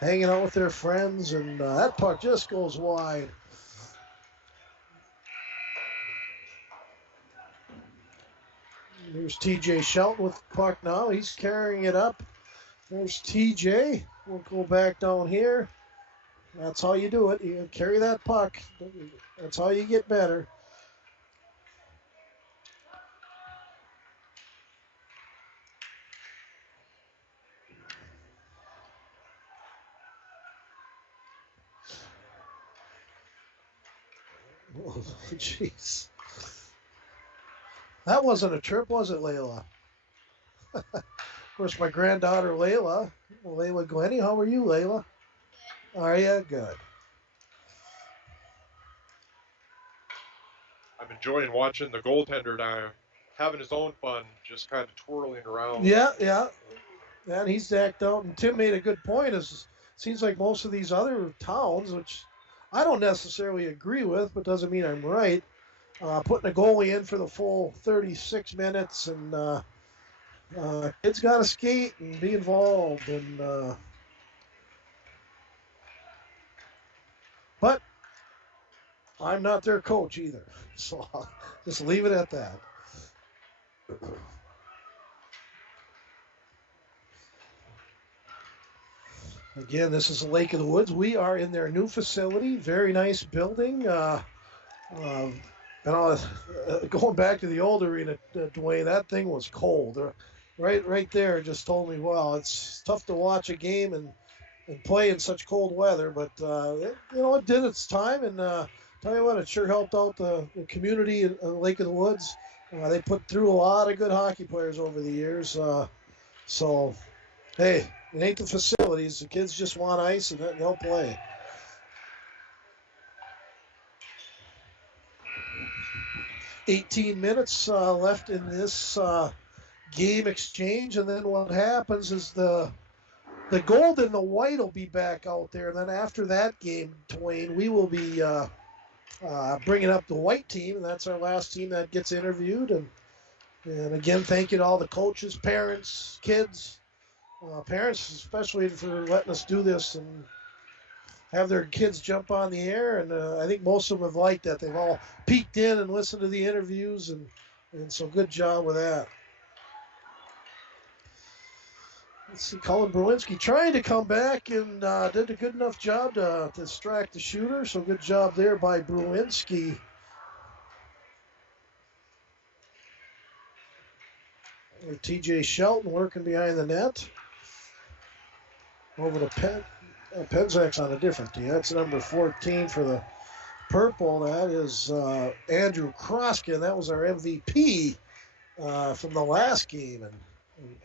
hanging out with their friends, and that puck just goes wide. Here's TJ Shelton with the puck now. He's carrying it up. There's TJ. We'll go back down here. That's how you do it. You carry that puck. That's how you get better. Oh, jeez. That wasn't a trip, was it, Layla? Of course, my granddaughter, Layla Glennie. How are you, Layla? Are you? Good. I'm enjoying watching the goaltender now, having his own fun, just kind of twirling around. Yeah. And he's decked out. And Tim made a good point. It seems like most of these other towns, which I don't necessarily agree with, but doesn't mean I'm right, putting a goalie in for the full 36 minutes, and kids got to skate and be involved. And but I'm not their coach either, so I'll just leave it at that. Again, this is the Lake of the Woods. We are in their new facility. Very nice building. Going back to the old arena, Dwayne, that thing was cold. Right there just told me, wow, it's tough to watch a game and play in such cold weather. But, it did its time. And tell you what, it sure helped out the community in Lake of the Woods. They put through a lot of good hockey players over the years. So, hey, it ain't the facilities. The kids just want ice, and they'll play. $18 left in this game exchange, and then what happens is the gold and the white will be back out there. And then after that game, Dwayne, we will be bringing up the white team, and that's our last team that gets interviewed. And again, thank you to all the coaches, parents, kids. Parents especially for letting us do this and have their kids jump on the air, and I think most of them have liked that. They've all peeked in and listened to the interviews, and so good job with that. Let's see, Colin Brewinski trying to come back and did a good enough job to distract the shooter, so good job there by Brewinski. TJ Shelton working behind the net. Over to Penzak's on a different team. That's number 14 for the purple. That is Andrew Kroskin. That was our MVP from the last game. And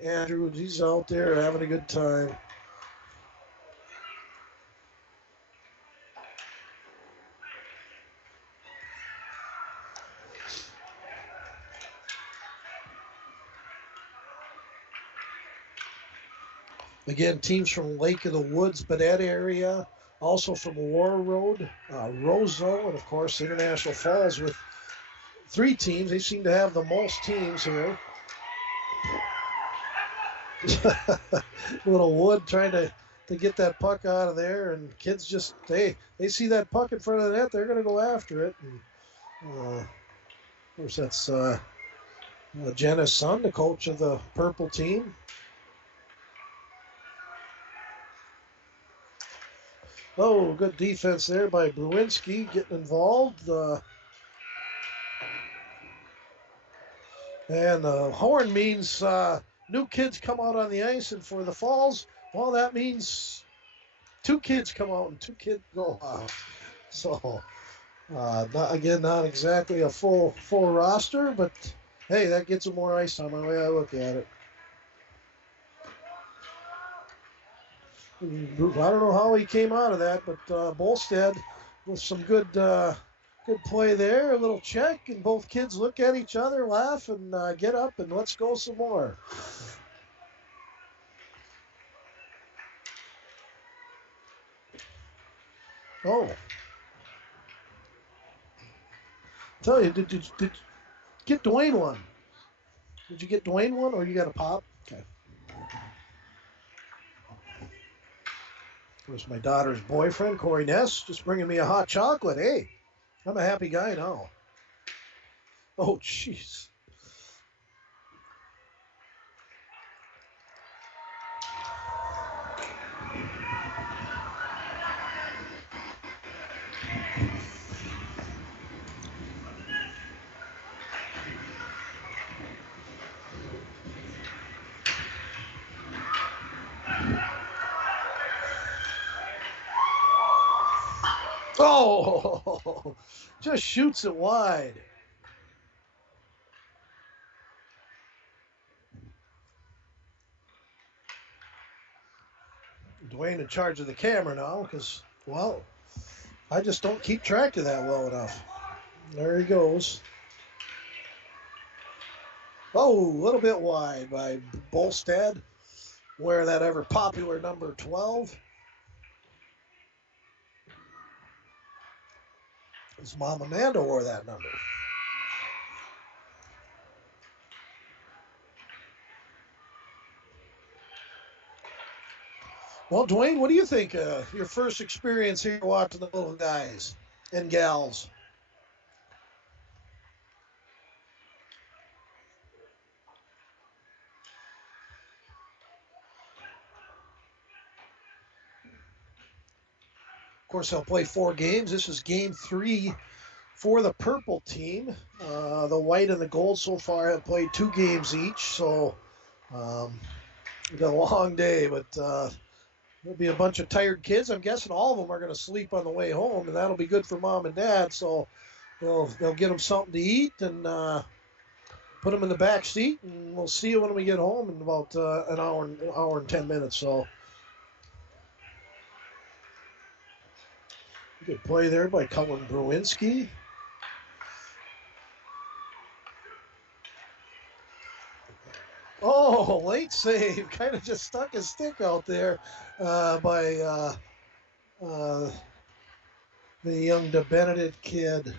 Andrew, he's out there having a good time. Again, teams from Lake of the Woods, Badet area, also from War Road, Roseau, and of course International Falls with 3 teams. They seem to have the most teams here. Little Wood trying to get that puck out of there, and kids just, they see that puck in front of the net, they're going to go after it. And, of course, that's Jenna's son, the coach of the purple team. Oh, good defense there by Brewinski getting involved. And the horn means new kids come out on the ice, and for the Falls, well, that means 2 kids come out and 2 kids go out. So, not exactly a full roster, but hey, that gets them more ice time, the way I look at it. I don't know how he came out of that, but Bolstad with some good play there. A little check, and both kids look at each other, laugh, and get up, and let's go some more. Oh. Tell you, did you get Dwayne one? Did you get Dwayne one, or you got a pop? Okay. It was my daughter's boyfriend, Corey Ness, just bringing me a hot chocolate. Hey, I'm a happy guy now. Oh, jeez. Oh, just shoots it wide. Dwayne in charge of the camera now because, well, I just don't keep track of that well enough. There he goes. Oh, a little bit wide by Bolstad, wearing that ever popular number 12. His mom Amanda wore that number. Well, Dwayne, what do you think? Your first experience here watching the little guys and gals? course, they'll play 4 games. This is game 3 for the purple team. The white and the gold so far have played 2 games each, so it's a long day, but there'll be a bunch of tired kids. I'm guessing all of them are going to sleep on the way home, and that'll be good for mom and dad, so they'll get them something to eat and put them in the back seat, and we'll see you when we get home in about an hour and 10 minutes, so. Good play there by Cullen Brewinski. Oh, late save. Kind of just stuck his stick out there by the young DeBenedict kid.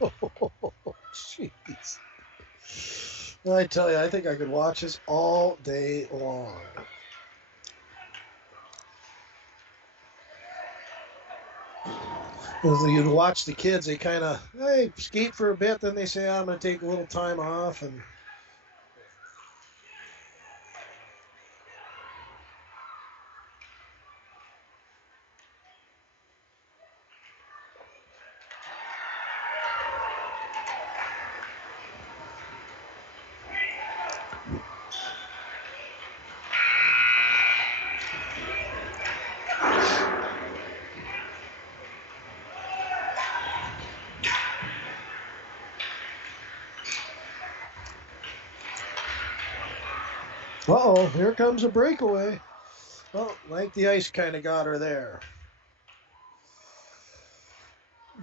Oh, jeez. I tell you, I think I could watch this all day long. You'd watch the kids, they kind of, skate for a bit, then they say, I'm going to take a little time off. And uh-oh, here comes a breakaway. Well, like the ice kind of got her there.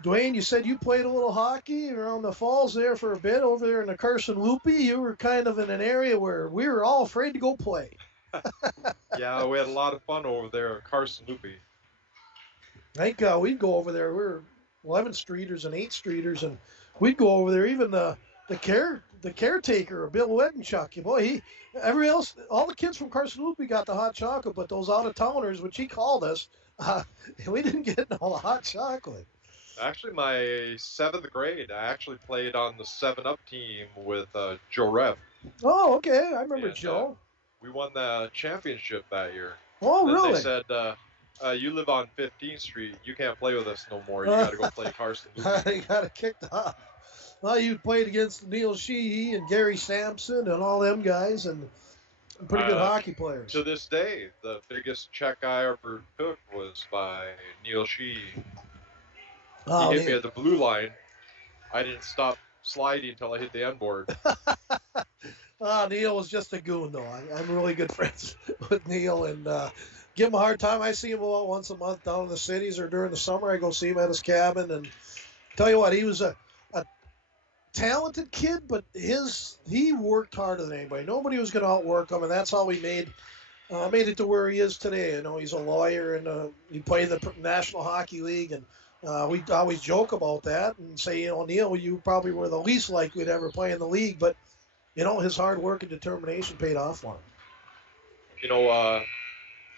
Dwayne, you said you played a little hockey around the falls there for a bit over there in the Carson Loopy. You were kind of in an area where we were all afraid to go play. Yeah, we had a lot of fun over there at Carson Loopy. I think we'd go over there. We were 11 streeters and 8 streeters, and we'd go over there. Even the caretaker, Bill Wedenchuk, boy, all the kids from Carson Loopy got the hot chocolate, but those out-of-towners, which he called us, we didn't get all the hot chocolate. Actually, my 7th grade, I actually played on the 7-Up team with Joe Rev. Oh, okay. I remember Joe. We won the championship that year. Oh, then really? They said, you live on 15th Street. You can't play with us no more. You got to go play Carson Loopy. You got kicked off. Well, you played against Neil Sheehy and Gary Sampson and all them guys, and pretty good hockey players. To this day, the biggest check I ever took was by Neil Sheehy. He hit me at the blue line. I didn't stop sliding until I hit the end board. Neil was just a goon, though. I'm really good friends with Neil, and give him a hard time. I see him about once a month down in the cities, or during the summer I go see him at his cabin. And tell you what, he was a talented kid, but he worked harder than anybody. Nobody was going to outwork him, and that's how he made it to where he is today. You know, he's a lawyer, and he played in the National Hockey League, and we always joke about that and say, Neil, you probably were the least likely to ever play in the league, but his hard work and determination paid off for him. I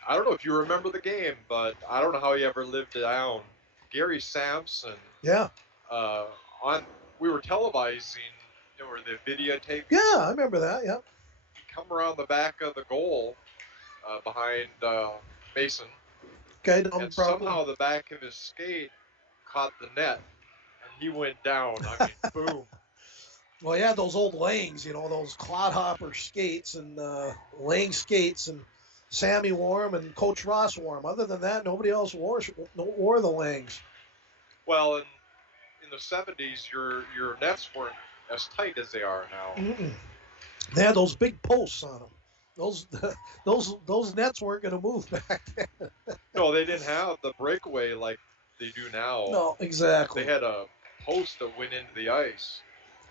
don't know if you remember the game, but I don't know how he ever lived it down. Gary Sampson. Yeah. We were televising, or the videotape. Yeah, I remember that. Yeah. He come around the back of the goal, behind Mason. Okay. And somehow the back of his skate caught the net, and he went down. I mean, boom. Well, yeah, those old Langs, those clodhopper skates and Lang skates, and Sammy wore them and Coach Ross wore them. Other than that, nobody else wore the Langs. Well, in the 70s, your nets weren't as tight as they are now. Mm-mm. They had those big posts on them. Those nets weren't going to move back then. No, they didn't have the breakaway like they do now. No, exactly. They had a post that went into the ice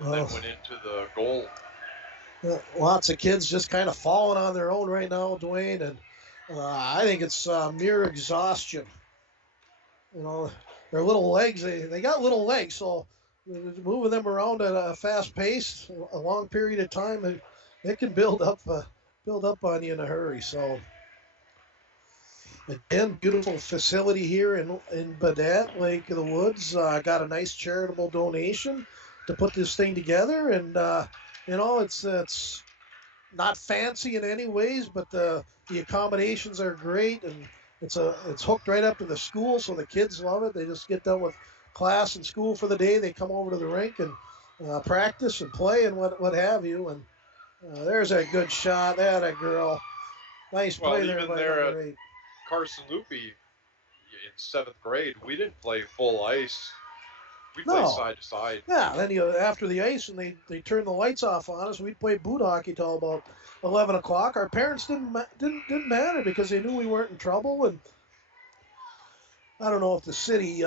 and then went into the goal. Lots of kids just kind of falling on their own right now, Dwayne, and I think it's mere exhaustion. Their little legs, they got little legs, so moving them around at a fast pace, a long period of time, it can build up on you in a hurry. So, again, beautiful facility here in Baudette, Lake of the Woods. Got a nice charitable donation to put this thing together, and You know, it's not fancy in any ways, but the accommodations are great, and it's hooked right up to the school, so the kids love it. They just get done with class and school for the day. They come over to the rink and practice and play and what have you. And there's a good shot. That a girl. Nice play there by number 8. Carson Loopy in 7th grade, we didn't play full ice. We No. played side to side. Yeah, then after the ice and they turned the lights off on us, we'd play boot hockey till about 11 o'clock. Our parents didn't matter because they knew we weren't in trouble. And I don't know if the city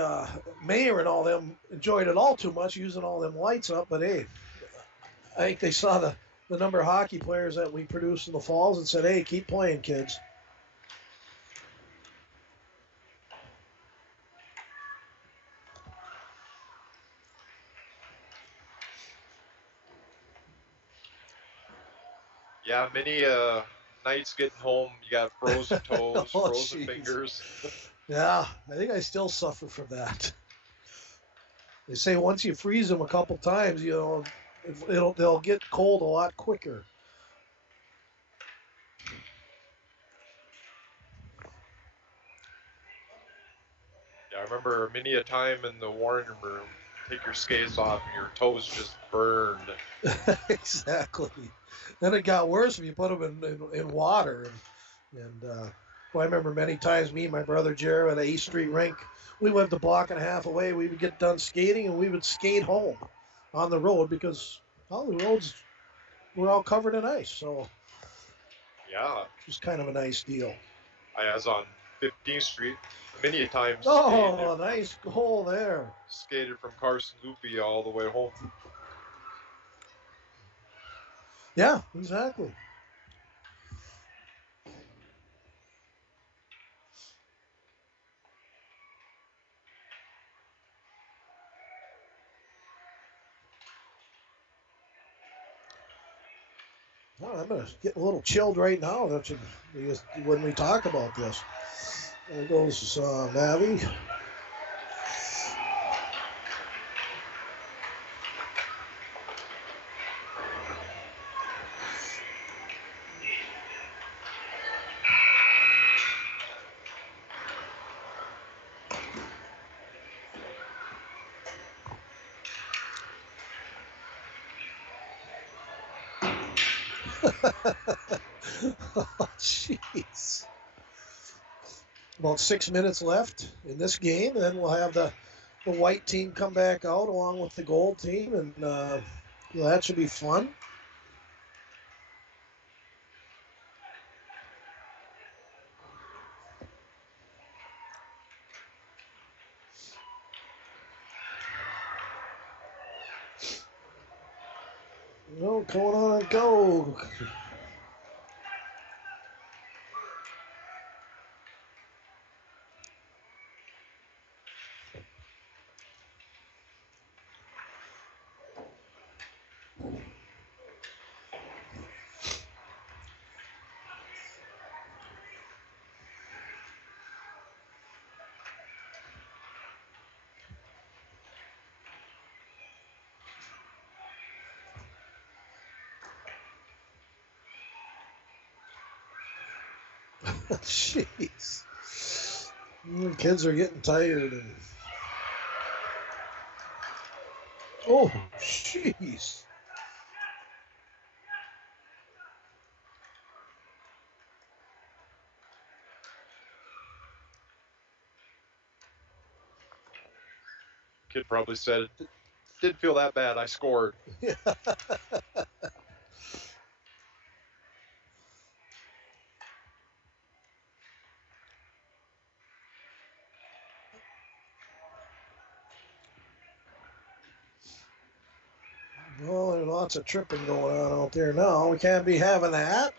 mayor and all them enjoyed it all too much, using all them lights up. But hey, I think they saw the number of hockey players that we produced in the falls and said, hey, keep playing, kids. Yeah, many nights getting home, you got frozen toes, frozen fingers. Yeah, I think I still suffer from that. They say once you freeze them a couple times, you know, they'll get cold a lot quicker. Yeah, I remember many a time in the warning room, take your skates off and your toes just burned. Exactly. Then it got worse when you put them in water. Well, I remember many times me and my brother Jared at the East Street rink, we lived a block and a half away. We would get done skating and we would skate home on the road because all the roads were all covered in ice. So yeah, it was kind of a nice deal. I was on 15th Street many a times. Oh, nice goal there. Skated from Carson Loopy all the way home. Yeah, exactly. Well, I'm going to get a little chilled right now when we talk about this. There goes Mavi. Oh, jeez. About 6 minutes left in this game, and then we'll have the white team come back out along with the gold team, and that should be fun. Oh, going on and go. Jeez. The kids are getting tired. Oh, jeez. Kid probably said, it didn't feel that bad, I scored. Yeah. Well, there's lots of tripping going on out there now. We can't be having that.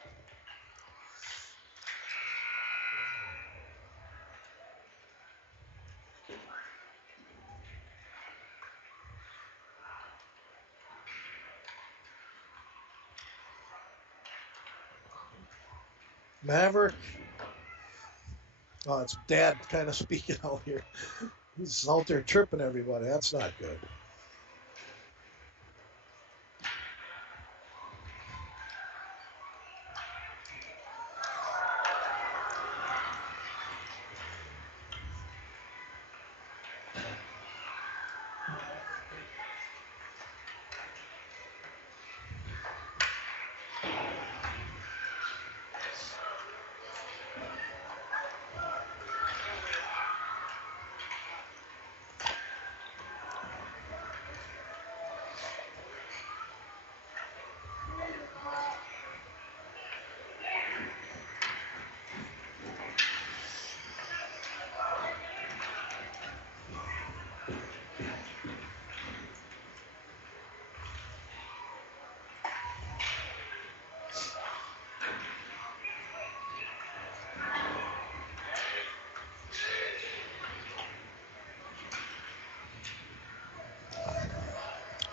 Maverick. Oh, it's Dad kind of speaking out here. He's out there tripping everybody. That's not good.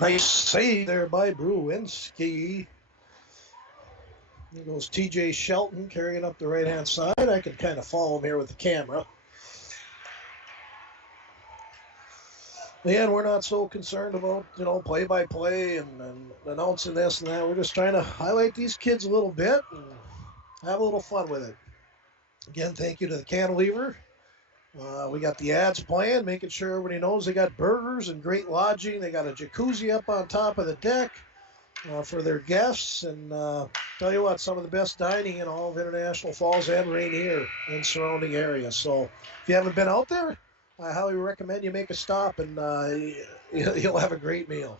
Nice save there by Bruinski. There goes TJ Shelton carrying up the right-hand side. I can kind of follow him here with the camera. And we're not so concerned about, play-by-play and announcing this and that. We're just trying to highlight these kids a little bit and have a little fun with it. Again, thank you to the Cantilever. We got the ads playing, making sure everybody knows they got burgers and great lodging. They got a jacuzzi up on top of the deck for their guests. And tell you what, some of the best dining in all of International Falls and Rainier and surrounding areas. So if you haven't been out there, I highly recommend you make a stop, and you'll have a great meal.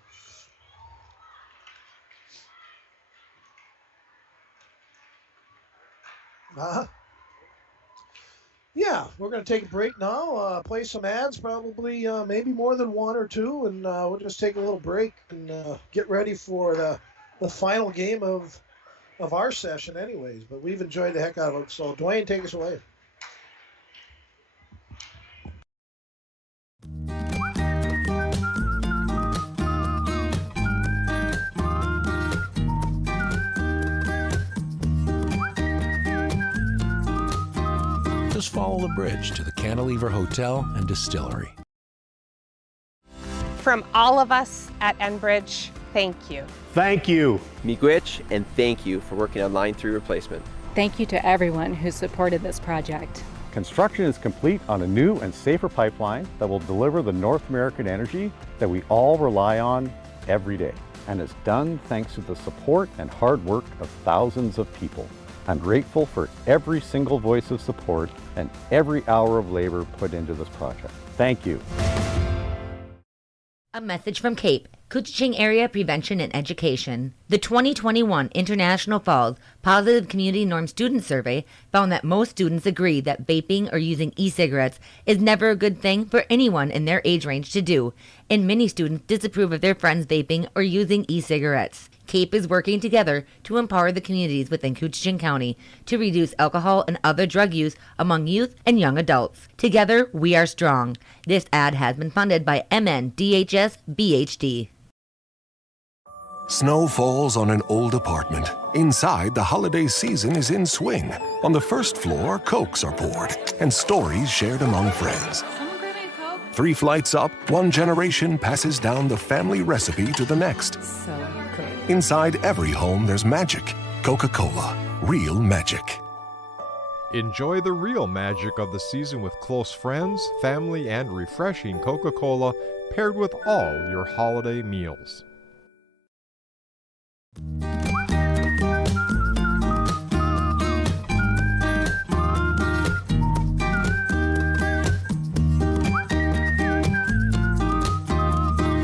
Yeah, we're going to take a break now, play some ads, probably maybe more than one or two, and we'll just take a little break and get ready for the final game of our session anyways. But we've enjoyed the heck out of it. So, Dwayne, take us away. Just follow the bridge to the Cantilever Hotel and Distillery. From all of us at Enbridge, thank you. Thank you. Miigwech, and thank you for working on Line 3 replacement. Thank you to everyone who supported this project. Construction is complete on a new and safer pipeline that will deliver the North American energy that we all rely on every day. And it's done thanks to the support and hard work of thousands of people. I'm grateful for every single voice of support and every hour of labor put into this project. Thank you. A message from CAPE, Couchiching Area Prevention and Education. The 2021 International Falls Positive Community Norm Student Survey found that most students agree that vaping or using e-cigarettes is never a good thing for anyone in their age range to do, and many students disapprove of their friends vaping or using e-cigarettes. CAPE is working together to empower the communities within Couchiching County to reduce alcohol and other drug use among youth and young adults. Together, we are strong. This ad has been funded by MNDHS BHD. Snow falls on an old apartment. Inside, the holiday season is in swing. On the first floor, Cokes are poured and stories shared among friends. 3 flights up, one generation passes down the family recipe to the next. So good. Inside every home, there's magic. Coca-Cola, real magic. Enjoy the real magic of the season with close friends, family, and refreshing Coca-Cola paired with all your holiday meals.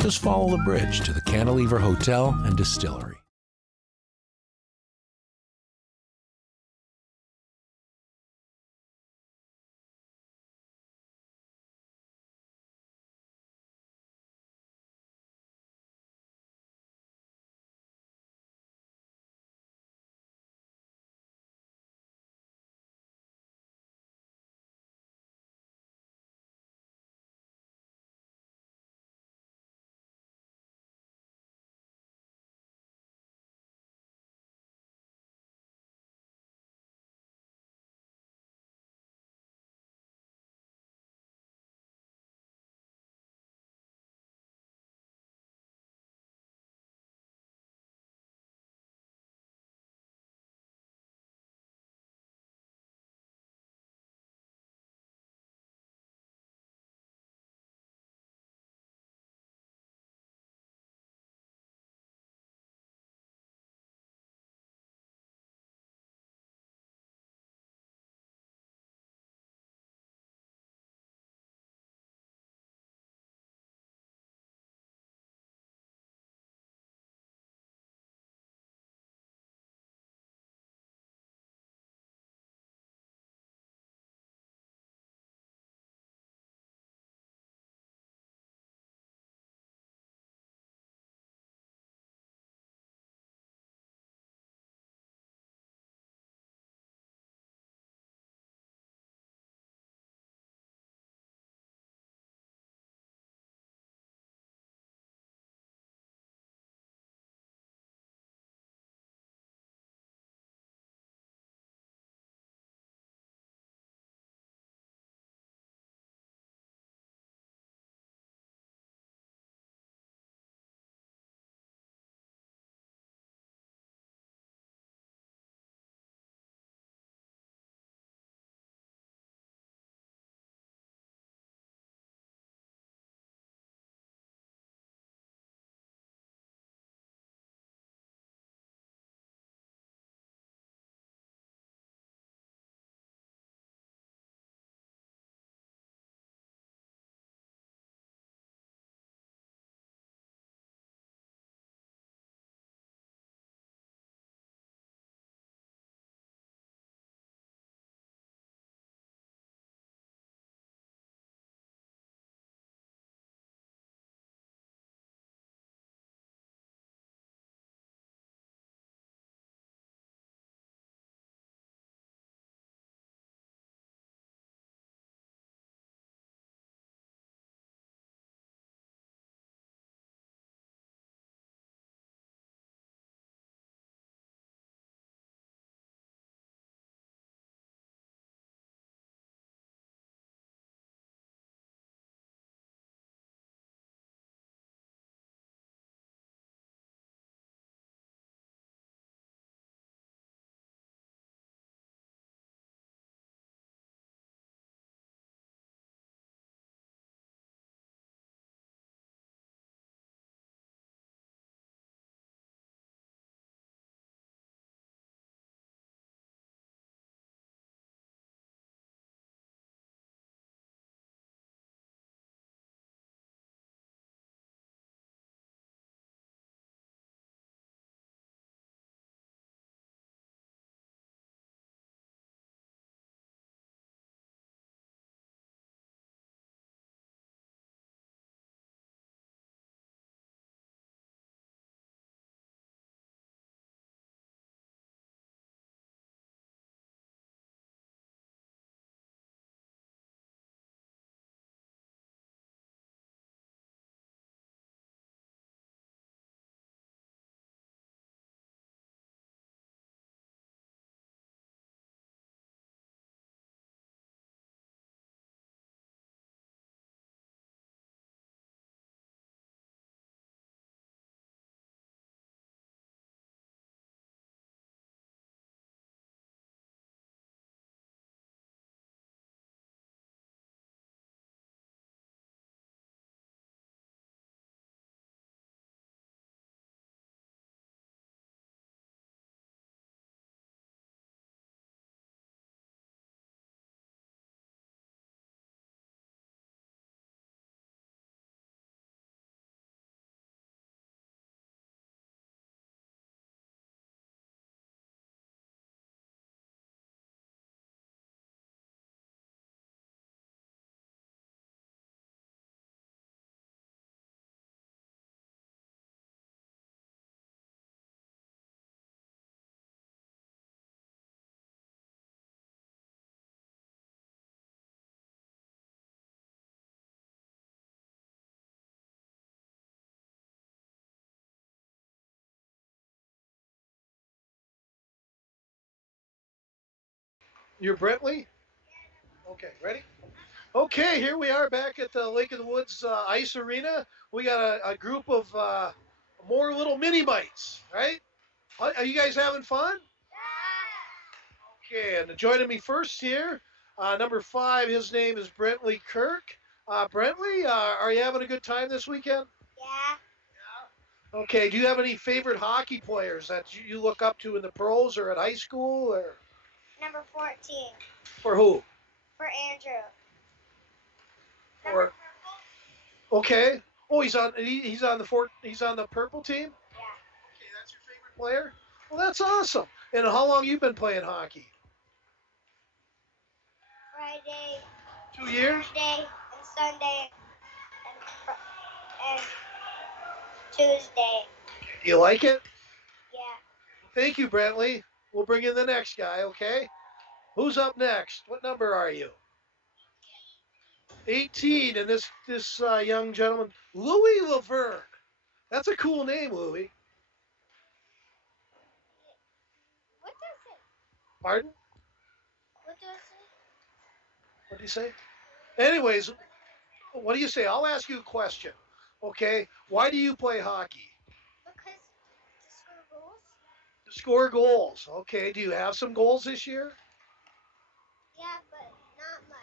Just follow the bridge to the Cantilever Hotel and Distillery. You're Brentley? Okay, ready? Okay, here we are back at the Lake of the Woods Ice Arena. We got a group of more little mini mites, right? Are you guys having fun? Yeah. Okay, and joining me first here, number 5, his name is Brentley Kirk. Brentley, are you having a good time this weekend? Yeah. Okay, do you have any favorite hockey players that you look up to in the pros or at high school? Or Number 14. for who? For Andrew. Or okay. Oh, he's on the purple team? Yeah. Okay, that's your favorite player? Well, that's awesome. And how long you been playing hockey? Friday. 2 years? Saturday and Sunday and Tuesday. Do you like it? Yeah. Thank you, Brentley. We'll bring in the next guy, okay? Who's up next? What number are you? 18, and this young gentleman, Louie Laverg. That's a cool name, Louie. What does it? Pardon? What does it? What do you say? Anyways, what do you say? I'll ask you a question, okay? Why do you play hockey? Because to score goals. To score goals. Okay, do you have some goals this year? Yeah, but not much.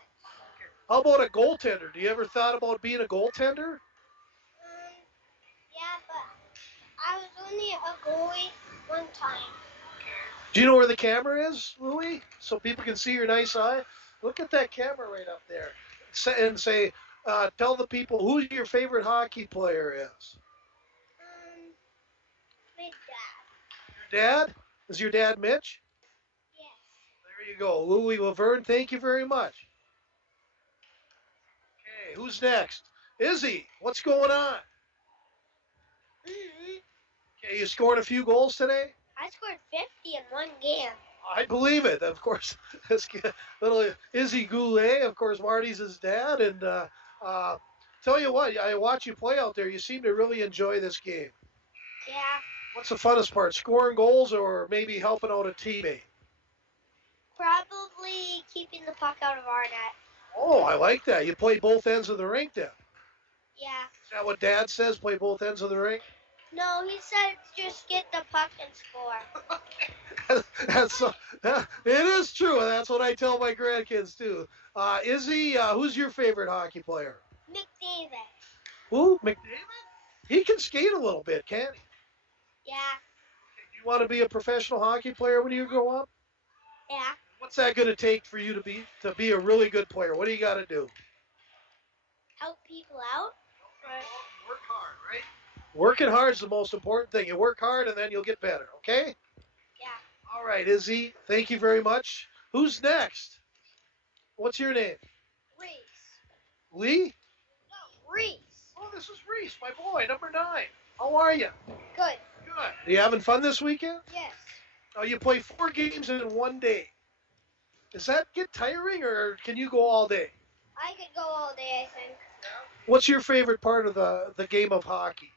How about a goaltender? Do you ever thought about being a goaltender? Yeah, but I was only a goalie one time. Do you know where the camera is, Louie? So people can see your nice eye? Look at that camera right up there. And say, tell the people who your favorite hockey player is. My dad. Your dad? Is your dad Mitch? Yes. There you go. Louie Laverg, thank you very much. Okay, who's next? Izzy, what's going on? Okay, you scored a few goals today? I scored 50 in one game. I believe it. Of course, this little Izzy Goulet, of course, Marty's his dad. And tell you what, I watch you play out there. You seem to really enjoy this game. Yeah. What's the funnest part, scoring goals or maybe helping out a teammate? Probably keeping the puck out of our net. Oh, I like that. You play both ends of the rink then. Yeah. Is that what Dad says, play both ends of the rink? No, he said just get the puck and score. It is true. That's what I tell my grandkids too. Izzy, who's your favorite hockey player? McDavid. Who? McDavid? He can skate a little bit, can't he? Yeah. Do you want to be a professional hockey player when you grow up? Yeah. What's that going to take for you to be a really good player? What do you got to do? Help people out. Work hard, right? Working hard is the most important thing. You work hard and then you'll get better, okay? Yeah. All right, Izzy, thank you very much. Who's next? What's your name? Reese. Lee? No, Reese. Oh, this is Reese, my boy, number 9. How are you? Good. Good. Are you having fun this weekend? Yes. Oh, you play 4 games in one day. Does that get tiring or can you go all day? I could go all day, I think. What's your favorite part of the game of hockey?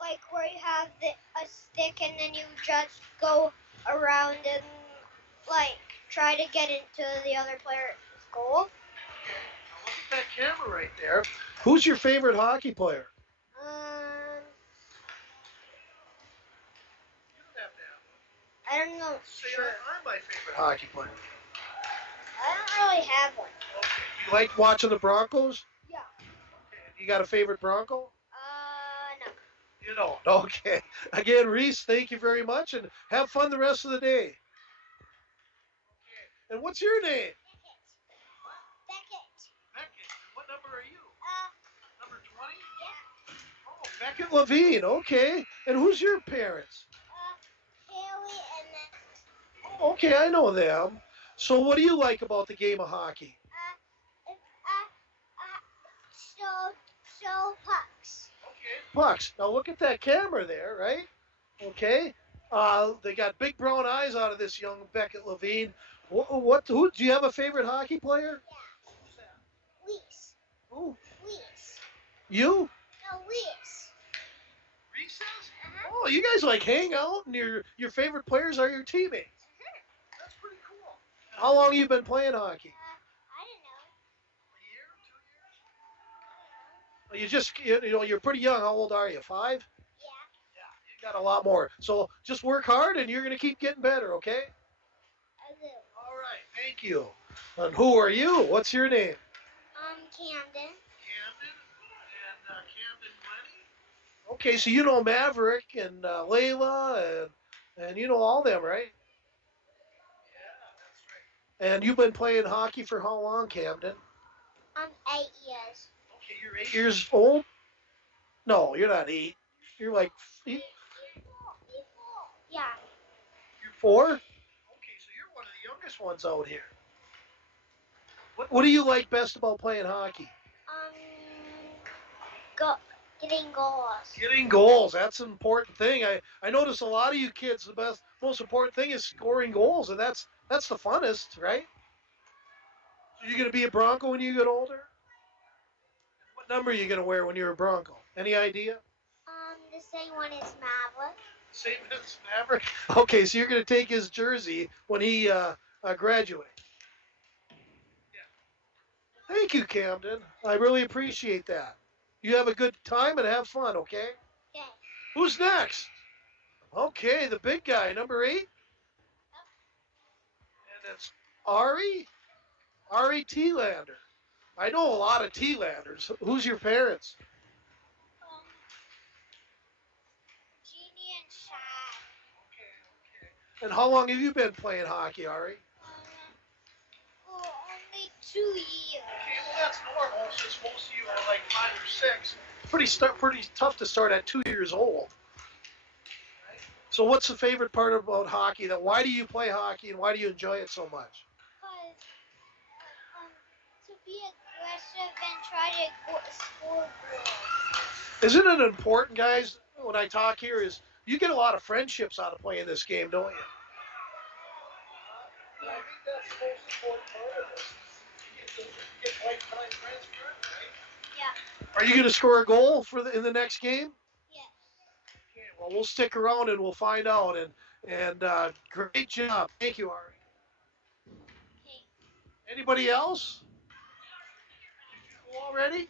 Like where you have a stick and then you just go around and like try to get into the other player's goal. Look at that camera right there. Who's your favorite hockey player? I don't know. Sure. I'm my favorite hockey player. I don't really have one. Okay. You like watching the Broncos? Yeah. Okay. You got a favorite Bronco? No. You don't. Okay. Again, Reese, thank you very much, and have fun the rest of the day. Okay. And what's your name? Beckett. Beckett. And what number are you? Number 20? Yeah. Oh, Beckett Levine. Okay. And who's your parents? Haley and then. Oh, okay, I know them. So what do you like about the game of hockey? So pucks. Okay, pucks. Now look at that camera there, right? Okay. They got big brown eyes out of this young Beckett Levine. Who do you have a favorite hockey player? Yeah. Who's that? Reese. Who? Reese. You? No, Reese. Reese says? Oh, you guys like hang out and your favorite players are your teammates. That's pretty cool. How long have you been playing hockey? I don't know. You're pretty young. How old are you? 5? Yeah. You got a lot more. So just work hard, and you're going to keep getting better, okay? I will. All right. Thank you. And who are you? What's your name? Camden. Camden. And Camden Glennie? Okay, so you know Maverick and Layla and you know all them, right? And you've been playing hockey for how long, Camden? 8 years. Okay, you're 8 years old? No, you're not 8. You're like Yeah. you're 4? Okay, so you're one of the youngest ones out here. What do you like best about playing hockey? Getting goals. Getting goals. That's an important thing. I notice a lot of you kids, most important thing is scoring goals, and that's the funnest, right? So you're going to be a Bronco when you get older? What number are you going to wear when you're a Bronco? Any idea? The same one as Maverick. Same as Maverick? Okay, so you're going to take his jersey when he graduates. Yeah. Thank you, Camden. I really appreciate that. You have a good time and have fun, okay? Okay. Who's next? Okay, the big guy, number 8. And it's Ari T-Lander. I know a lot of T-Landers. Who's your parents? Jeannie and Shad. And how long have you been playing hockey, Ari? Only 2 years. Okay, well that's normal since most of you are like 5 or 6. Pretty tough to start at 2 years old. So what's the favorite part about hockey? Why do you play hockey and why do you enjoy it so much? Because to be aggressive and try to score goals. Isn't it important, guys, when I talk here, is you get a lot of friendships out of playing this game, don't you? I think that's the most important part of this. You get lifetime friends, right? Yeah. Are you going to score a goal in the next game? Yes. Okay, well, we'll stick around and we'll find out. And great job. Thank you, Ari. Okay. Anybody else? Already?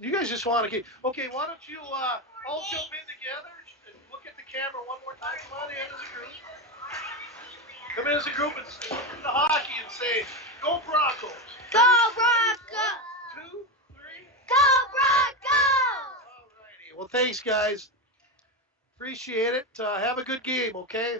You guys just want to get... Okay, why don't you all jump in together and look at the camera one more time. Come on in as a group. Come in as a group and look at the hockey and say, "Go Broncos." Go Broncos! 2, 3. Go Broncos! All righty. Well, thanks, guys. Appreciate it. Have a good game, okay?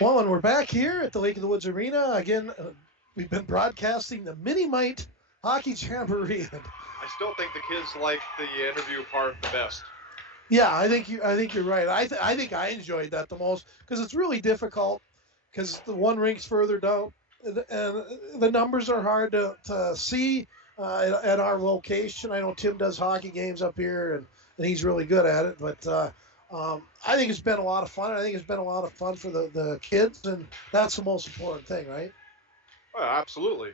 Well, and we're back here at the Lake of the Woods Arena. Again, we've been broadcasting the Mini Mite Hockey Jamboree. I still think the kids like the interview part the best. Yeah, I think you're right. I think I enjoyed that the most because it's really difficult because the one rink's further down and the numbers are hard to see at our location. I know Tim does hockey games up here and he's really good at it, but I think it's been a lot of fun. I think it's been a lot of fun for the kids, and that's the most important thing, right? Well, absolutely.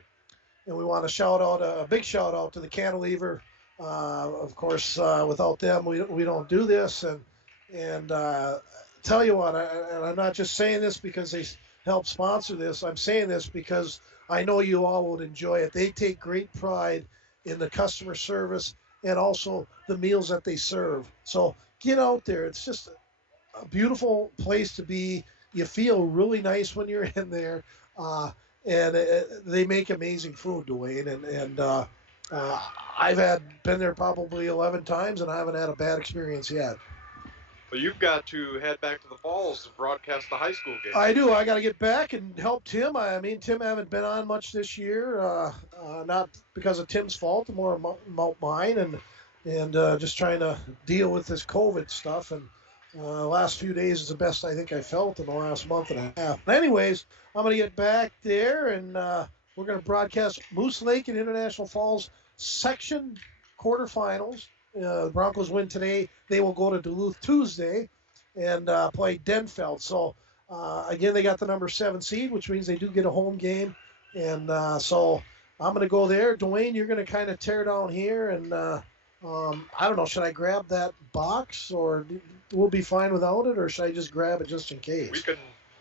And we want to shout out a big shout out to the Cantilever. Of course, without them, we don't do this. And tell you what, and I'm not just saying this because they help sponsor this. I'm saying this because I know you all would enjoy it. They take great pride in the customer service and also the meals that they serve. So get out there. It's just a beautiful place to be. You feel really nice when you're in there. And they make amazing food, Dwayne. And I've been there probably 11 times, and I haven't had a bad experience yet. Well, you've got to head back to the Falls to broadcast the high school game. I do. I got to get back and help Tim. I mean, Tim haven't been on much this year, not because of Tim's fault, more about mine, and just trying to deal with this COVID stuff. And last few days is the best I think I felt in the last month and a half. But anyways, I'm going to get back there, and we're going to broadcast Moose Lake and International Falls section quarterfinals. The Broncos win today. They will go to Duluth Tuesday and play Denfeld. So, again, they got the number 7 seed, which means they do get a home game. And so I'm going to go there. Dwayne, you're going to kind of tear down here. And I don't know, should I grab that box or we'll be fine without it, or should I just grab it just in case?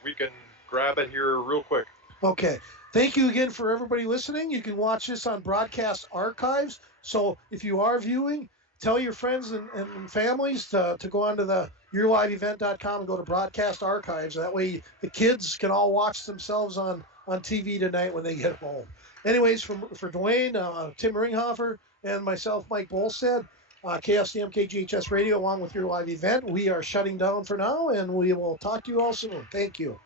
We can grab it here real quick. Okay. Thank you again for everybody listening. You can watch this on Broadcast Archives. So if you are viewing, tell your friends and families to go onto the yourliveevent.com and go to Broadcast Archives. That way the kids can all watch themselves on TV tonight when they get home. Anyways, for Dwayne, Tim Ringhofer, and myself, Mike Bolstead, KSDM KGHS Radio, along with Your Live Event, we are shutting down for now, and we will talk to you all soon. Thank you.